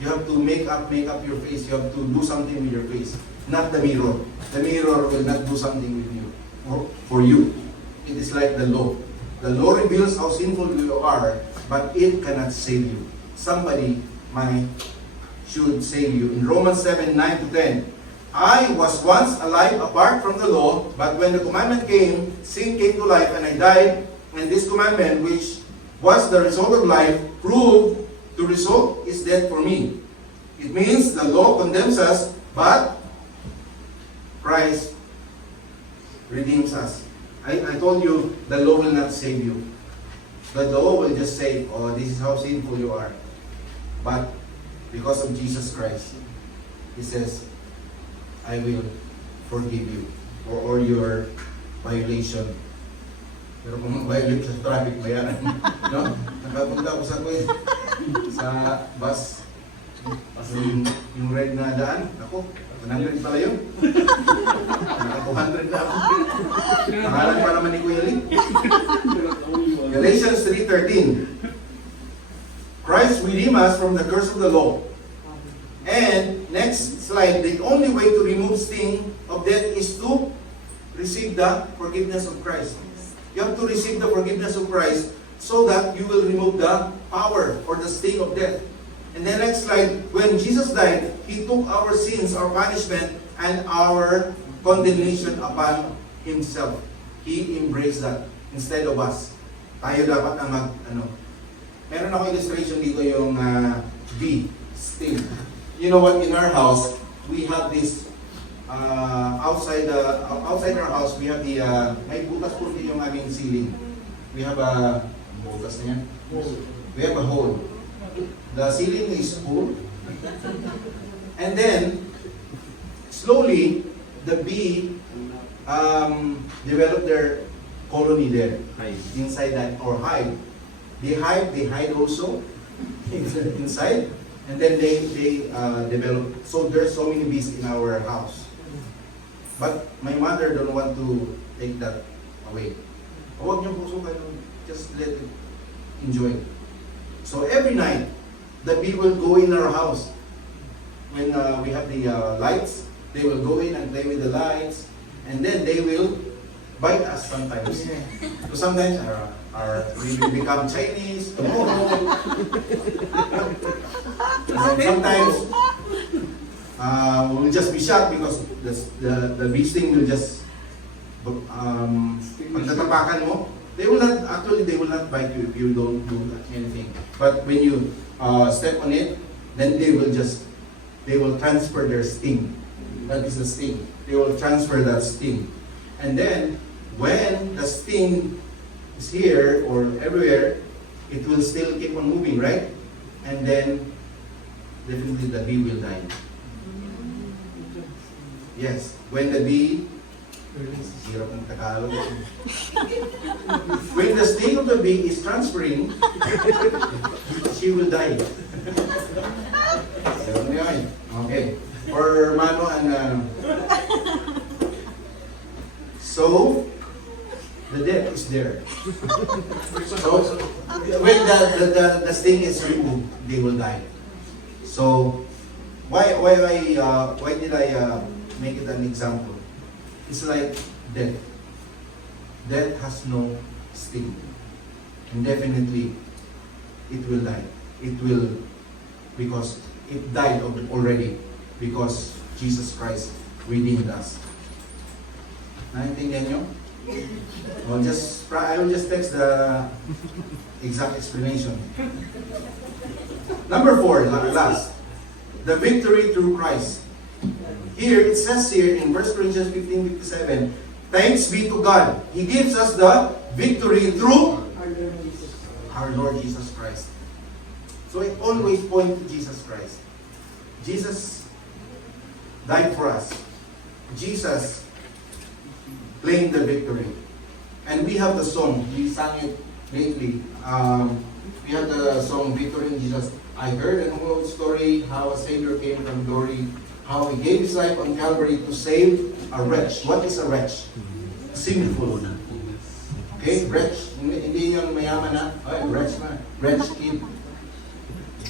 You have to make up your face. You have to do something with your face. Not the mirror. The mirror will not do something with you or for you. It is like the law. The law reveals how sinful you are, but it cannot save you. Somebody should save you. In Romans 7:9-10, I was once alive apart from the law, but when the commandment came, sin came to life and I died. And this commandment, which was the result of life, proved the result is death for me. It means the law condemns us, but Christ redeems us. I told you, the law will not save you. The law will just say, oh, this is how sinful you are. But because of Jesus Christ, He says, I will forgive you or your violation. Pero kung mag-violate sa traffic, bayaran. No? Nakapunta ko sa bus. Yung ride na daan. Ako, 100 pala yun. Naka 200 na ako. Pangalan pa naman ni Kuya Lee. Galatians 3:13. Christ redeemed us from the curse of the law. And next slide, the only way to remove sting of death is to receive the forgiveness of Christ. You have to receive the forgiveness of Christ so that you will remove the power or the sting of death. And then next slide, when Jesus died, He took our sins, our punishment, and our condemnation upon Himself. He embraced that instead of us. Tayo dapat na Meron ako illustration dito yung B, sting. You know what, in our house, we have this, outside our house, we have the, may butas po din yung aming ceiling. We have a, butas na yan? We have a hole. The ceiling is full. And then, slowly, the bee developed their colony there. Inside that, or hive. They hide also inside. And then they develop. So there's so many bees in our house. But my mother don't want to take that away. Huwag niyo puso kayo. Just let it enjoy. So every night, the bee will go in our house. When we have the lights, they will go in and play with the lights. And then they will bite us sometimes. So sometimes we will become Chinese tomorrow. And sometimes we'll just be shocked because the bee sting will just pagtatapakan mo. They will not bite you if you don't do anything. But when you step on it, then they will transfer their sting. That is the sting. They will transfer that sting. And then when the sting is here or everywhere, it will still keep on moving, right? And then definitely the bee will die. Yes, when the bee, hirap ng Tagalog. When the sting of the bee is transferring, she will die. Okay. For Mano and so the death is there. So when the sting is removed, they will die. So why did I make it an example? It's like death. Death has no sting, and definitely it will die. It will, because it died already, because Jesus Christ redeemed us. Naintindihan nyo? I will just text the exact explanation. Number 4, last. The victory through Christ. Here, it says here in 1 Corinthians 15:57, thanks be to God. He gives us the victory through our Lord Jesus Christ. So it always points to Jesus Christ. Jesus died for us. Jesus claimed the victory. And we have the song, we sang it lately. We have the song, Victory in Jesus. I heard an old story how a Savior came from glory how He gave His life on Calvary to save a wretch. What is a wretch? Sinful. Okay, wretch. Hindi yung mayaman na. Ay, wretch na. Wretch kid.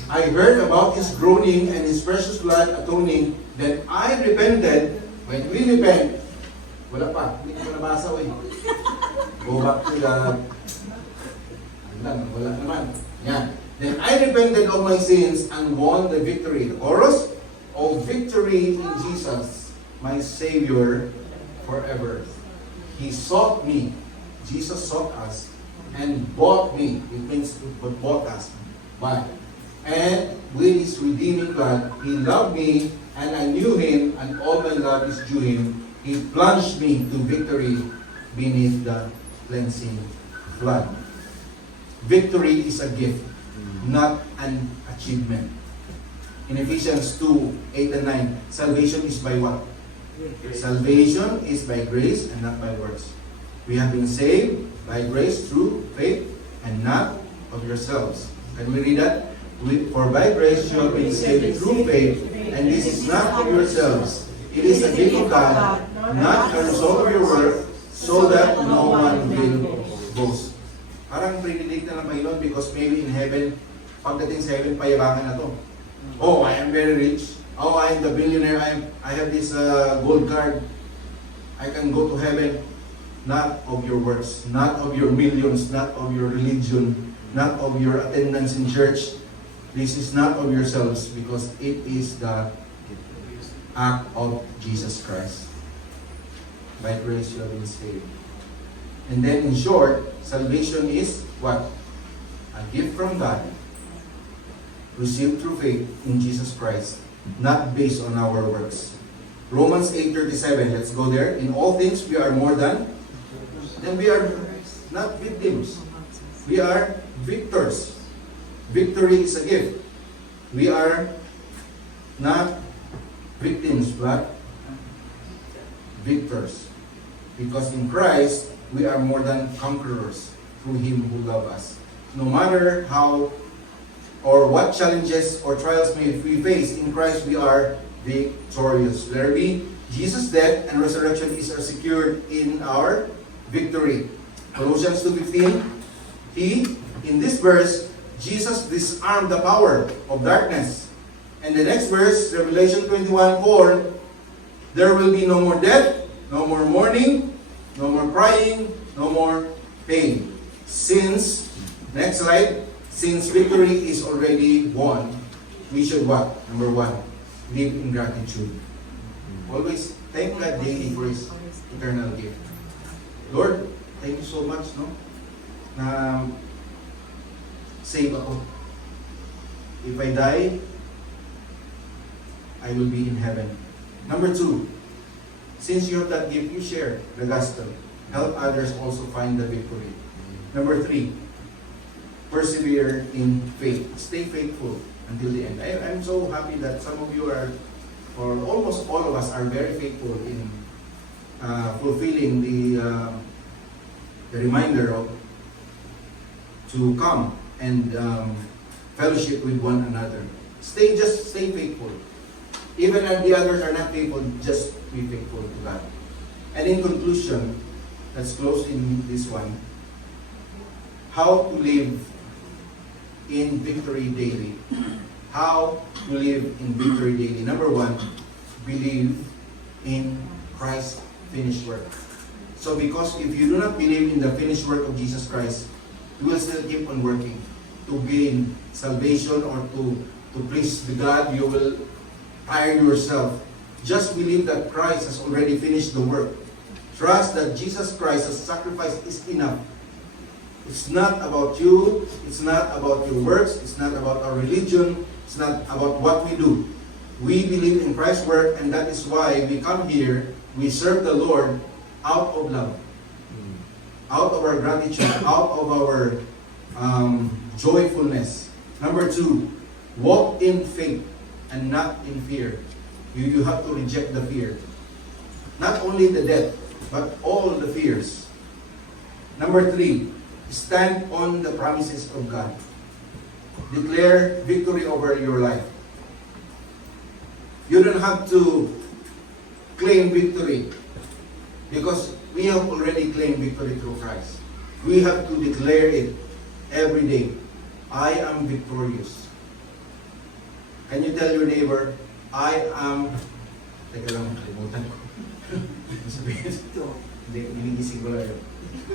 I heard about His groaning and His precious blood atoning. Then I repented. When we repent, wala pa. Hindi ko nabasa eh. Go back to the... Wala naman. Yan. Then I repented of my sins and won the victory. The chorus? Oh, victory in Jesus, my Savior forever. He sought me. Jesus sought us and bought me. It means bought us. Why? And with His redeeming blood, He loved me, and I knew Him, and all my love is due Him. He plunged me to victory beneath the cleansing flood. Victory is a gift, not an achievement. In Ephesians 2:8 and 9, salvation is by what? Salvation is by grace and not by works. We have been saved by grace through faith and not of yourselves. Can we read that? For by grace you have been saved through faith, and this is not of yourselves. It is a gift of God, not a result of your work, so that no one will boast. Parang predict na lang Panginoon because maybe in heaven, pagdating sa heaven, payabangan na to. Oh, I am very rich. Oh, I am the billionaire. I have this gold card. I can go to heaven. Not of your works, not of your millions, not of your religion, not of your attendance in church. This is not of yourselves because it is the act of Jesus Christ. By grace you have been saved. And then in short, salvation is what? A gift from God, received through faith in Jesus Christ, not based on our works. Romans 8:37, let's go there. In all things we are more than, and we are not victims. We are victors. Victory is a gift. We are not victims, but victors. Because in Christ, we are more than conquerors through Him who loves us. No matter how or what challenges or trials may we face, in Christ we are victorious. Let be Jesus' death and resurrection is secured in our victory. Colossians 2:15, in this verse, Jesus disarmed the power of darkness. And the next verse, Revelation 21:4, there will be no more death, no more mourning, no more crying, no more pain. Since, next slide, since victory is already won, we should what? Number one, live in gratitude. Always thank God daily for His eternal gift. Lord, thank you so much, no? Na save ako. If I die, I will be in heaven. Number two, since you have that gift, you share the gospel. Help others also find the victory. Number three, persevere in faith. Stay faithful until the end. I'm so happy that some of you are, or almost all of us are very faithful in fulfilling the reminder of to come and fellowship with one another. Stay faithful. Even if the others are not faithful, just be faithful to God. And in conclusion, let's close in this one. How to live in victory daily. How to live in victory daily. Number one, believe in Christ's finished work. So because if you do not believe in the finished work of Jesus Christ, you will still keep on working to gain salvation or to please the God. You will tire yourself. Just believe that Christ has already finished the work. Trust that Jesus Christ's sacrifice is enough. It's not about you. It's not about your works. It's not about our religion. It's not about what we do. We believe in Christ's work, and that is why we come here. We serve the Lord out of love, out of our gratitude, out of our joyfulness. Number two, walk in faith and not in fear. You have to reject the fear. Not only the death, but all the fears. Number three, stand on the promises of God. Declare victory over your life. You don't have to claim victory because we have already claimed victory through Christ. We have to declare it every day. I am victorious. Can you tell your neighbor, I am... Teka lang, kalimutan ko. Sabihin ito. Hindi, inigising ko lang yun.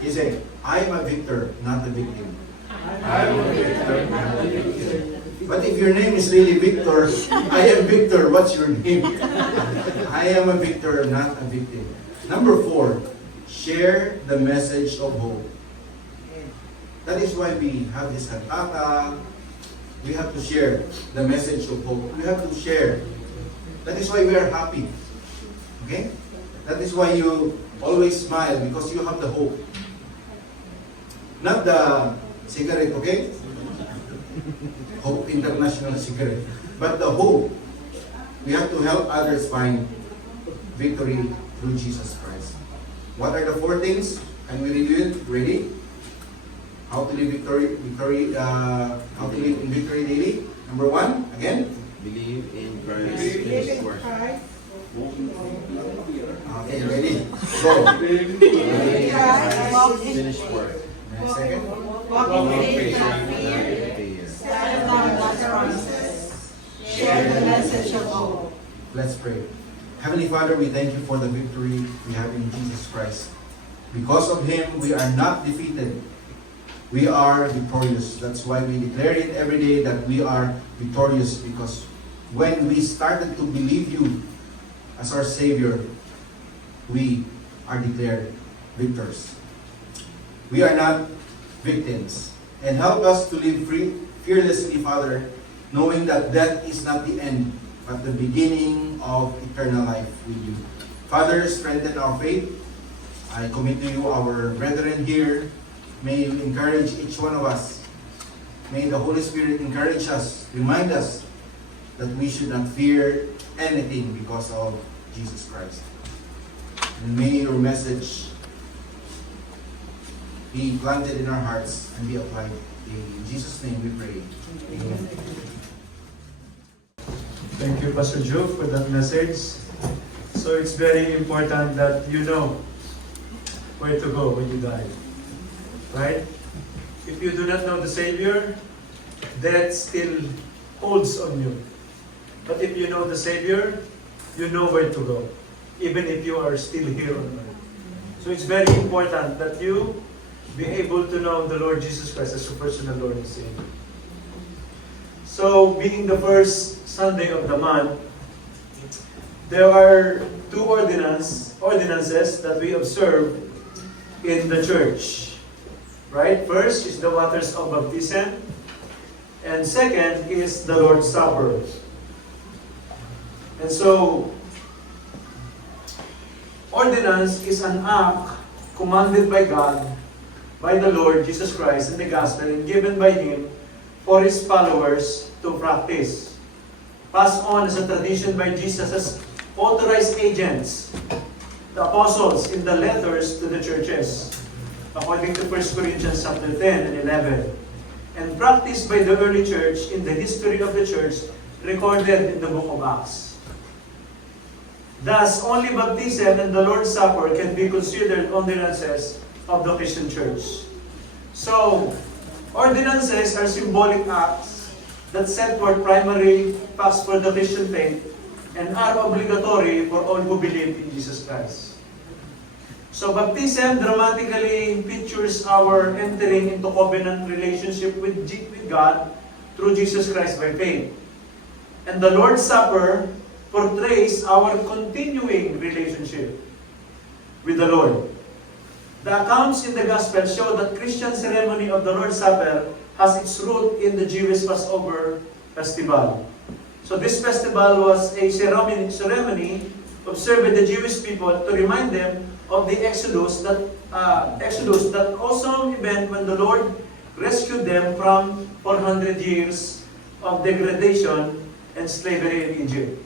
You say, I am a victor, not a victim. I am a victor, not a victim. But if your name is really Victor, I am Victor, what's your name? I am a victor, not a victim. Number 4, share the message of hope. That is why we have this kantata. We have to share the message of hope. We have to share. That is why we are happy. Okay? That is why you always smile, because you have the hope. Not the cigarette, okay? Hope International cigarette. But the hope. We have to help others find victory through Jesus Christ. What are the 4 things? Can we review it? Ready? How to live how to live in victory daily? Number 1, again. Believe in Christ's Believe finished in work. Christ. Okay, ready? Go. Finished work. Next, second. Walk in faith, not fear. Fear. Stand on God's promises. Share the message of hope. Let's pray. Heavenly Father, we thank you for the victory we have in Jesus Christ. Because of Him, we are not defeated. We are victorious. That's why we declare it every day that we are victorious, because when we started to believe you as our Savior, we are declared victors. We are not victims. And help us to live fearlessly, Father, knowing that death is not the end, but the beginning of eternal life with you. Father, strengthen our faith. I commit to you our brethren here. May you encourage each one of us. May the Holy Spirit encourage us, remind us that we should not fear anything because of Jesus Christ. And may your message be planted in our hearts and be applied. In Jesus' name we pray. Amen. Thank you, Pastor Joe, for that message. So it's very important that you know where to go when you die. Right? If you do not know the Savior, death still holds on you. But if you know the Savior, you know where to go, even if you are still here on earth. So it's very important that you be able to know the Lord Jesus Christ as your personal Lord and Savior. So, being the first Sunday of the month, there are 2 ordinances that we observe in the church. Right? First is the waters of baptism, and second is the Lord's Supper. And so, ordinance is an act commanded by God, by the Lord Jesus Christ in the gospel, and given by Him for His followers to practice. Passed on as a tradition by Jesus as authorized agents, the apostles in the letters to the churches, according to 1 Corinthians chapter 10 and 11, and practiced by the early church in the history of the church recorded in the book of Acts. Thus, only baptism and the Lord's Supper can be considered ordinances of the Christian church. So, ordinances are symbolic acts that set forth primary facts for the Christian faith and are obligatory for all who believe in Jesus Christ. So baptism dramatically pictures our entering into covenant relationship with God through Jesus Christ by faith. And the Lord's Supper portrays our continuing relationship with the Lord. The accounts in the Gospel show that Christian ceremony of the Lord's Supper has its root in the Jewish Passover festival. So this festival was a ceremony observed by the Jewish people to remind them of the Exodus, that awesome event when the Lord rescued them from 400 years of degradation and slavery in Egypt.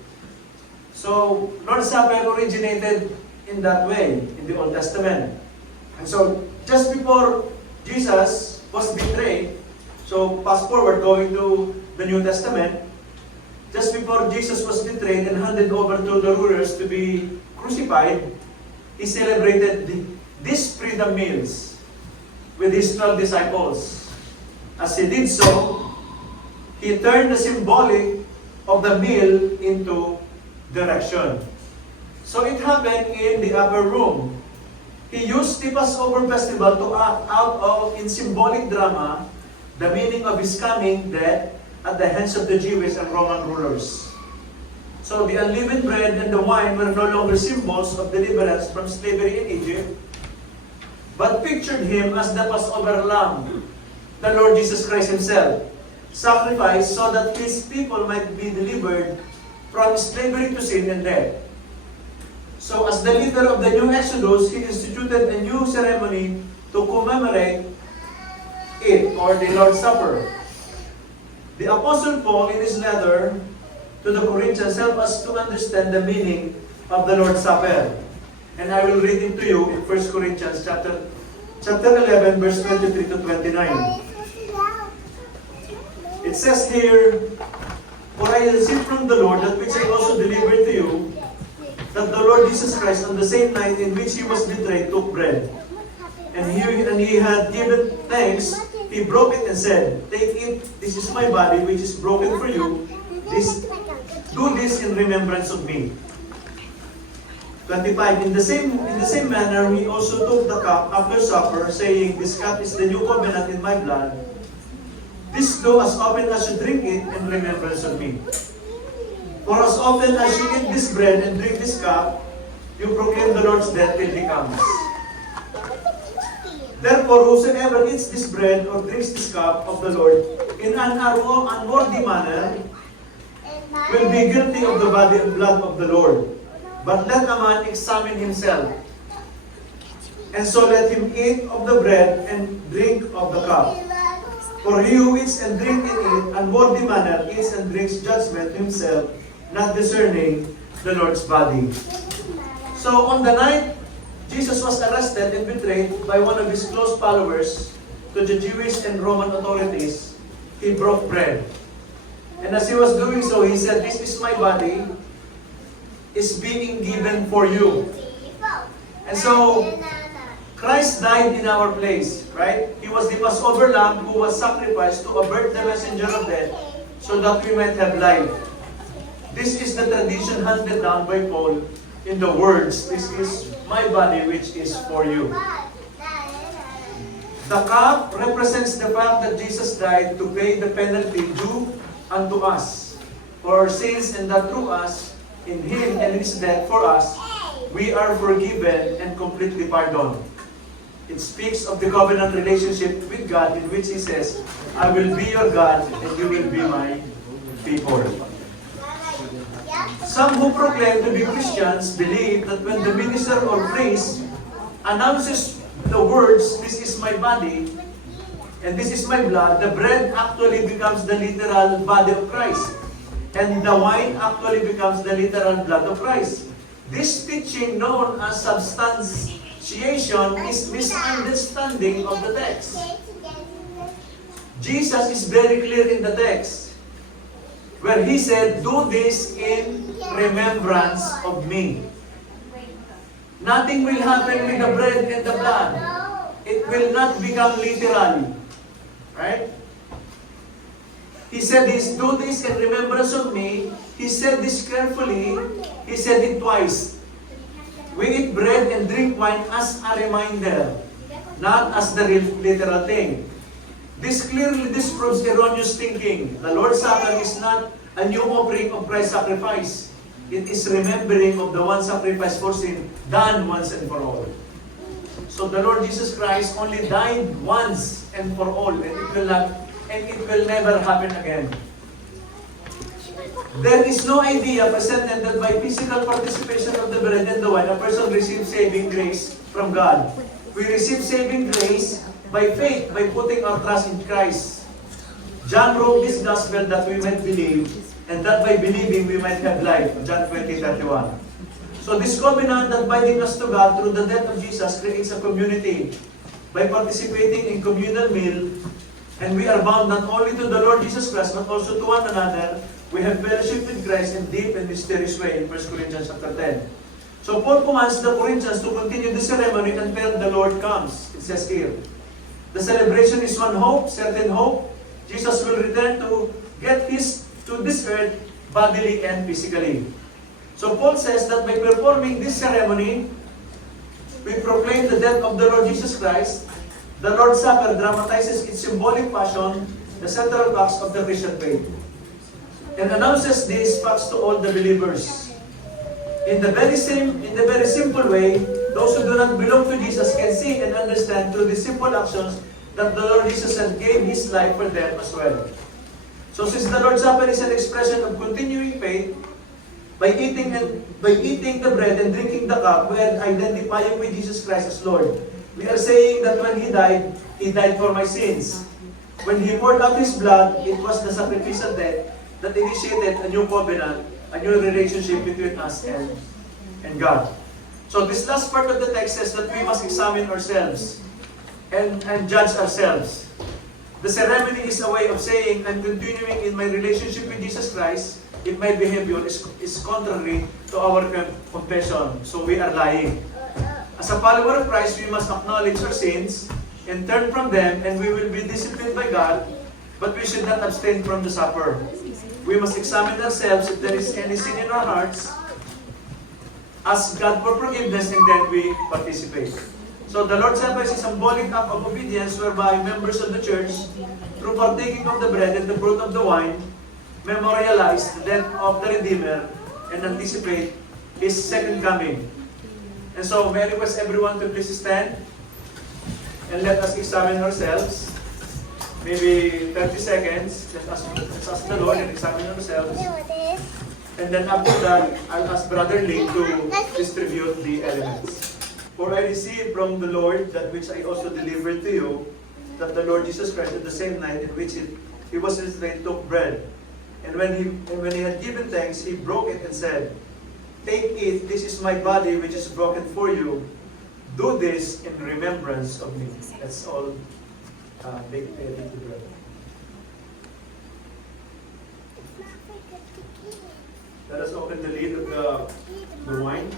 So, Lord's Supper originated in that way in the Old Testament. And so, just before Jesus was betrayed, so fast forward going to the New Testament, just before Jesus was betrayed and handed over to the rulers to be crucified, he celebrated these freedom meals with his 12 disciples. As he did so, he turned the symbolic of the meal into direction. So it happened in the upper room. He used the Passover festival to act out of, in symbolic drama, the meaning of his coming death at the hands of the Jewish and Roman rulers. So the unleavened bread and the wine were no longer symbols of deliverance from slavery in Egypt, but pictured him as the Passover lamb, the Lord Jesus Christ himself, sacrificed so that his people might be delivered from slavery to sin and death. So as the leader of the new Exodus, he instituted a new ceremony to commemorate it, or the Lord's Supper. The Apostle Paul, in his letter to the Corinthians, help us to understand the meaning of the Lord's Supper. And I will read it to you in 1 Corinthians chapter 11, verse 23 to 29. It says here, "For I received from the Lord that which I also delivered to you, that the Lord Jesus Christ, on the same night in which he was betrayed, took bread. And he had given thanks, he broke it and said, 'Take it, this is my body which is broken for you. Do this in remembrance of me.'" 25. In the same manner, he also took the cup after supper, saying, "This cup is the new covenant in my blood. This do as often as you drink it in remembrance of me. For as often as you eat this bread and drink this cup, you proclaim the Lord's death till he comes. Therefore, whosoever eats this bread or drinks this cup of the Lord in an unworthy manner will be guilty of the body and blood of the Lord. But let a man examine himself, and so let him eat of the bread and drink of the cup. For he who eats and drinks in an unworthy manner eats and drinks judgment to himself, not discerning the Lord's body." So on the night Jesus was arrested and betrayed by one of his close followers to the Jewish and Roman authorities, he broke bread. And as he was doing so, he said, "This is my body, is being given for you." And so, Christ died in our place, right? He was the Passover lamb who was sacrificed to avert the messenger of death so that we might have life. This is the tradition handed down by Paul in the words, "This is my body which is for you." The cup represents the fact that Jesus died to pay the penalty due unto us for our sins, and that through us, in Him and His death for us, we are forgiven and completely pardoned. It speaks of the covenant relationship with God in which He says, "I will be your God and you will be my people." Some who proclaim to be Christians believe that when the minister or priest announces the words, "This is my body and this is my blood," the bread actually becomes the literal body of Christ, and the wine actually becomes the literal blood of Christ. This teaching, known as substantiation, is misunderstanding of the text. Jesus is very clear in the text, where He said, "Do this in remembrance of me." Nothing will happen with the bread and the blood. It will not become literal. Right? He said this, "Do this in remembrance of me." He said this carefully. He said it twice. We eat bread and drink wine as a reminder, not as the literal thing. This clearly disproves erroneous thinking. The Lord's Supper is not a new offering of Christ's sacrifice. It is remembering of the one sacrifice for sin done once and for all. So the Lord Jesus Christ only died once and for all, and it will never happen again. There is no idea presented that by physical participation of the bread and the wine, a person receives saving grace from God. We receive saving grace by faith, by putting our trust in Christ. John wrote this gospel that we might believe, and that by believing we might have life. John 20:31. So this covenant that binding us to God through the death of Jesus creates a community. By participating in communal meal, And we are bound not only to the Lord Jesus Christ, but also to one another. We have fellowship with Christ in deep and mysterious way in 1 Corinthians chapter 10. So Paul commands the Corinthians to continue the ceremony until the Lord comes. It says here. The celebration is one hope, certain hope. Jesus will return to get to this earth bodily and physically. So Paul says that by performing this ceremony, we proclaim the death of the Lord Jesus Christ. The Lord's Supper dramatizes its symbolic passion, the central facts of the Christian faith, and announces these facts to all the believers. In the very simple way, those who do not belong to Jesus can see and understand through the simple actions that the Lord Jesus had gave His life for them as well. So since the Lord's Supper is an expression of continuing faith, by eating the bread and drinking the cup, we are identifying with Jesus Christ as Lord. We are saying that when He died for my sins. When He poured out His blood, it was the sacrificial death that initiated a new covenant, a new relationship between us and God. So this last part of the text says that we must examine ourselves and judge ourselves. The ceremony is a way of saying, I'm continuing in my relationship with Jesus Christ if my behavior is contrary to our confession. So we are lying. As a follower of Christ, we must acknowledge our sins and turn from them, and we will be disciplined by God, but we should not abstain from the supper. We must examine ourselves if there is any sin in our hearts, ask God for forgiveness, and then we participate. So the Lord's Supper is a symbolic act of obedience whereby members of the church, through partaking of the bread and the fruit of the wine, memorialize the death of the Redeemer and anticipate His second coming. And so, may I request everyone to please stand and let us examine ourselves. Maybe 30 seconds. Let's ask the Lord and examine ourselves. And then after that, I'll ask Brother Lee to distribute the elements. For I received from the Lord that which I also delivered to you, that the Lord Jesus Christ, at the same night in which He was betrayed, took bread. And when he had given thanks, He broke it and said, Take it, this is my body which is broken for you. Do this in remembrance of me. That's all. Take it into bread. Let us open the lid of the wine.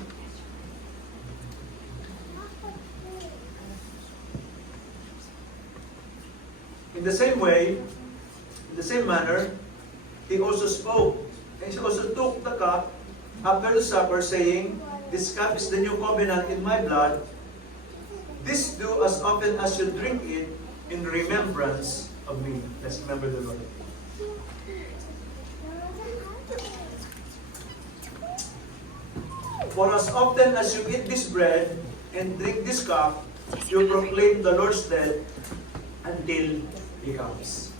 In the same way, in the same manner, He also spoke. And He also took the cup after the supper, saying, This cup is the new covenant in my blood. This do as often as you drink it in remembrance of me. Let's remember the Lord. For as often as you eat this bread and drink this cup, you proclaim the Lord's death until He comes.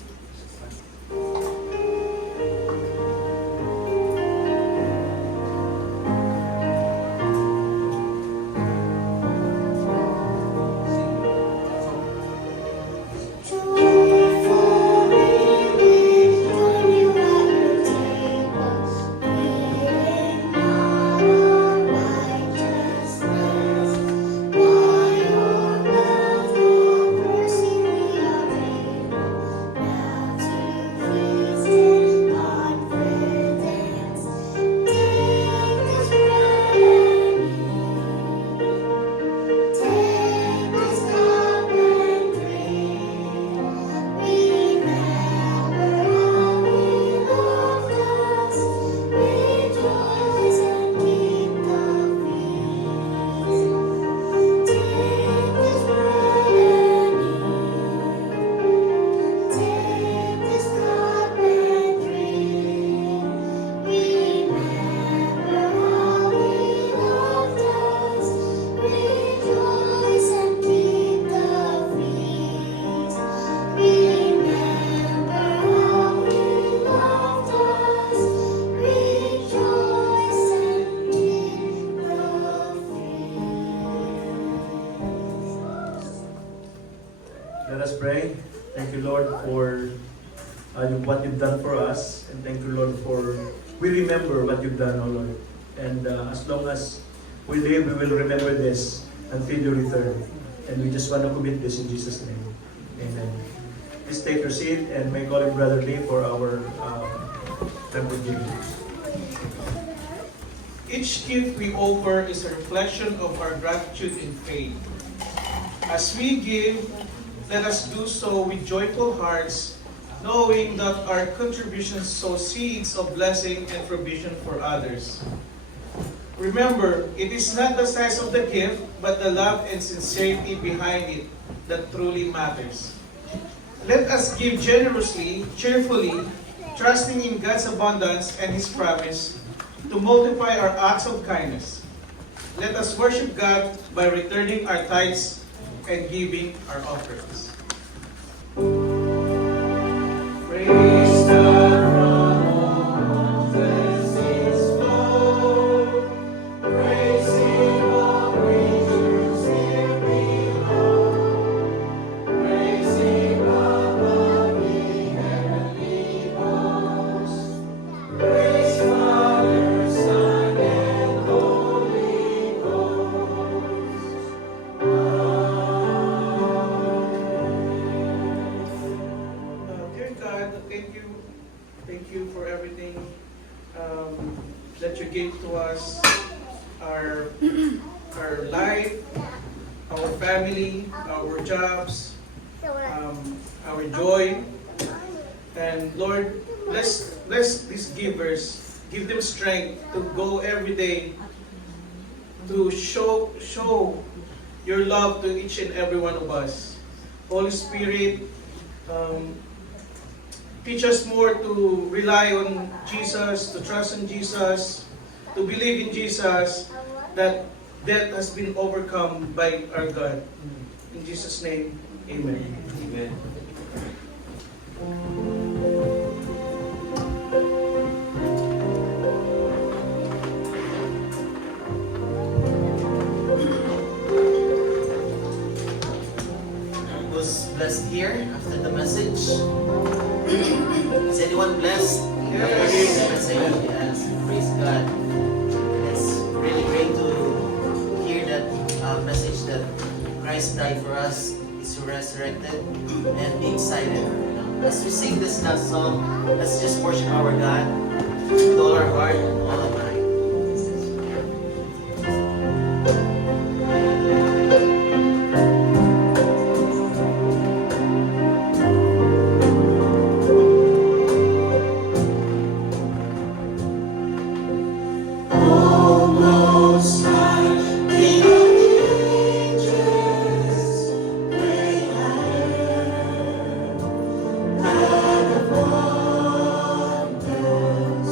Let us pray. Thank you, Lord, for what you've done for us. And thank you, Lord, for we remember what you've done, oh Lord. And as long as we live, we will remember this until you return. And we just want to commit this in Jesus' name. Amen. Please take your seat and may call in Brother Lee for our temple giving. Each gift we offer is a reflection of our gratitude and faith. As we give, let us do so with joyful hearts, knowing that our contributions sow seeds of blessing and provision for others. Remember, it is not the size of the gift, but the love and sincerity behind it that truly matters. Let us give generously, cheerfully, trusting in God's abundance and His promise to multiply our acts of kindness. Let us worship God by returning our tithes and giving our offerings. Praise God from all his flow. Praise Him, all creatures here below. Praise Him above the heavenly hosts. Praise Father, Son, and Holy Ghost. Dear God, thank you for everything that you gave to us, our life, our family, our jobs, our joy. And Lord, bless these givers. Give them strength to go every day to show your love to each and every one of us. Holy Spirit, teach us more to rely on Jesus, to trust in Jesus, to believe in Jesus, that death has been overcome by our God. In Jesus' name, amen. Amen. Was blessed here after the message? Is anyone blessed? Yes. The message? Yes. Praise God. It's really great to hear that message that Christ died for us, is resurrected, and be excited. As we sing this last song, let's just worship our God with all our heart and all our mind. Wonders,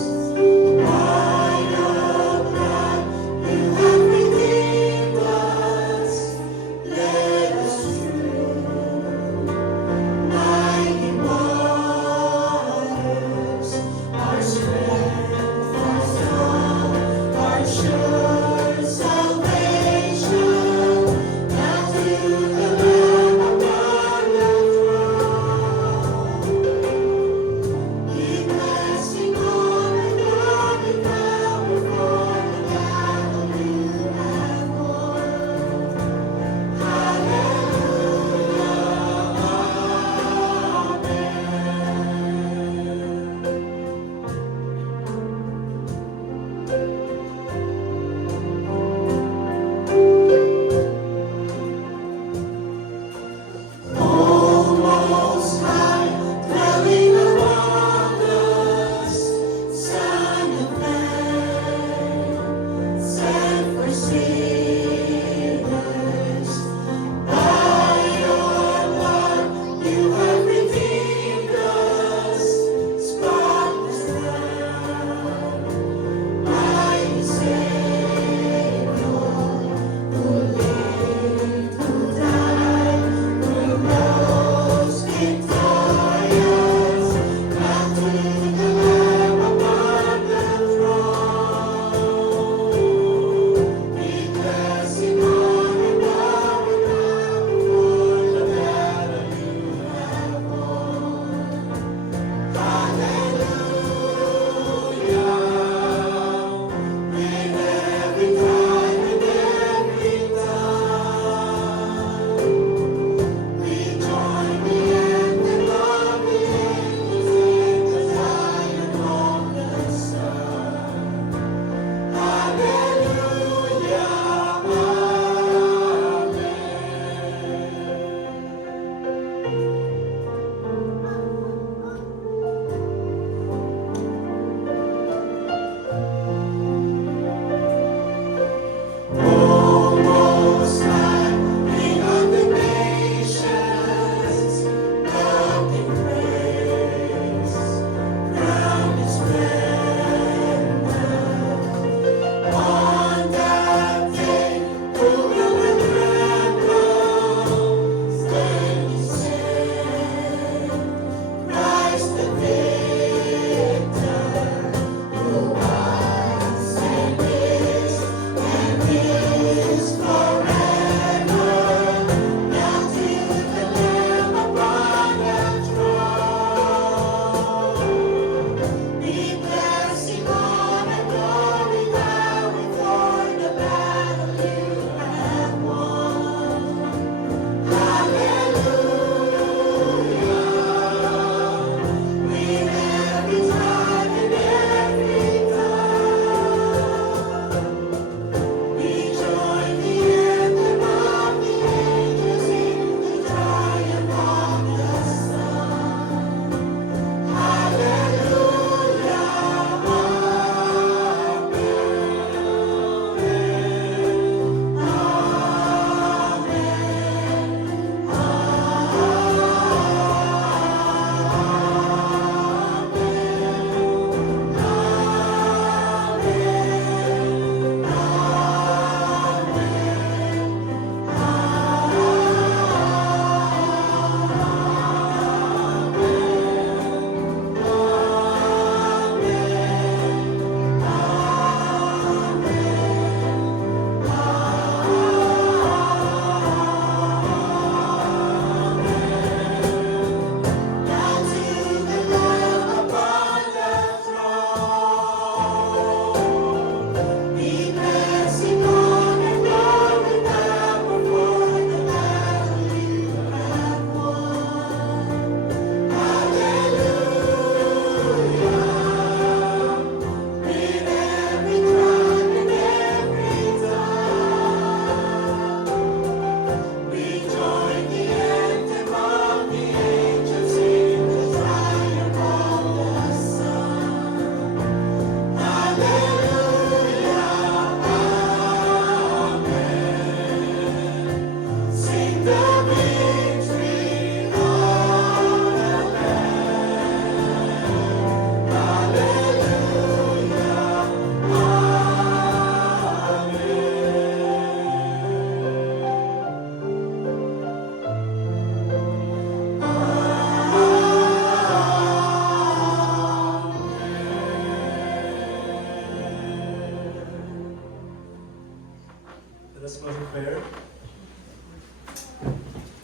Let's close in prayer.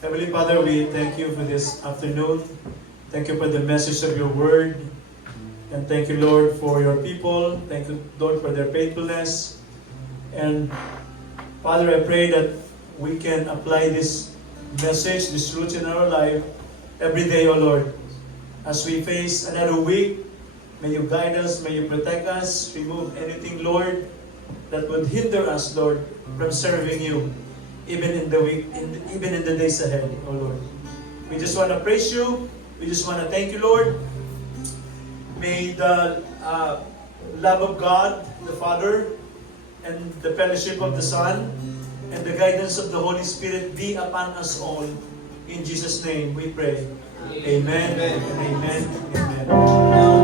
Heavenly Father, we thank you for this afternoon. Thank you for the message of your word. And thank you, Lord, for your people. Thank you, Lord, for their faithfulness. And Father, I pray that we can apply this message, this truth in our life every day, O Lord. As we face another week, may you guide us, may you protect us, remove anything, Lord, that would hinder us, Lord, from serving you, even in the week, even in the days ahead, O Lord. We just want to praise you. We just want to thank you, Lord. May the love of God, the Father, and the fellowship of the Son, and the guidance of the Holy Spirit be upon us all. In Jesus' name we pray. Amen. Amen. Amen.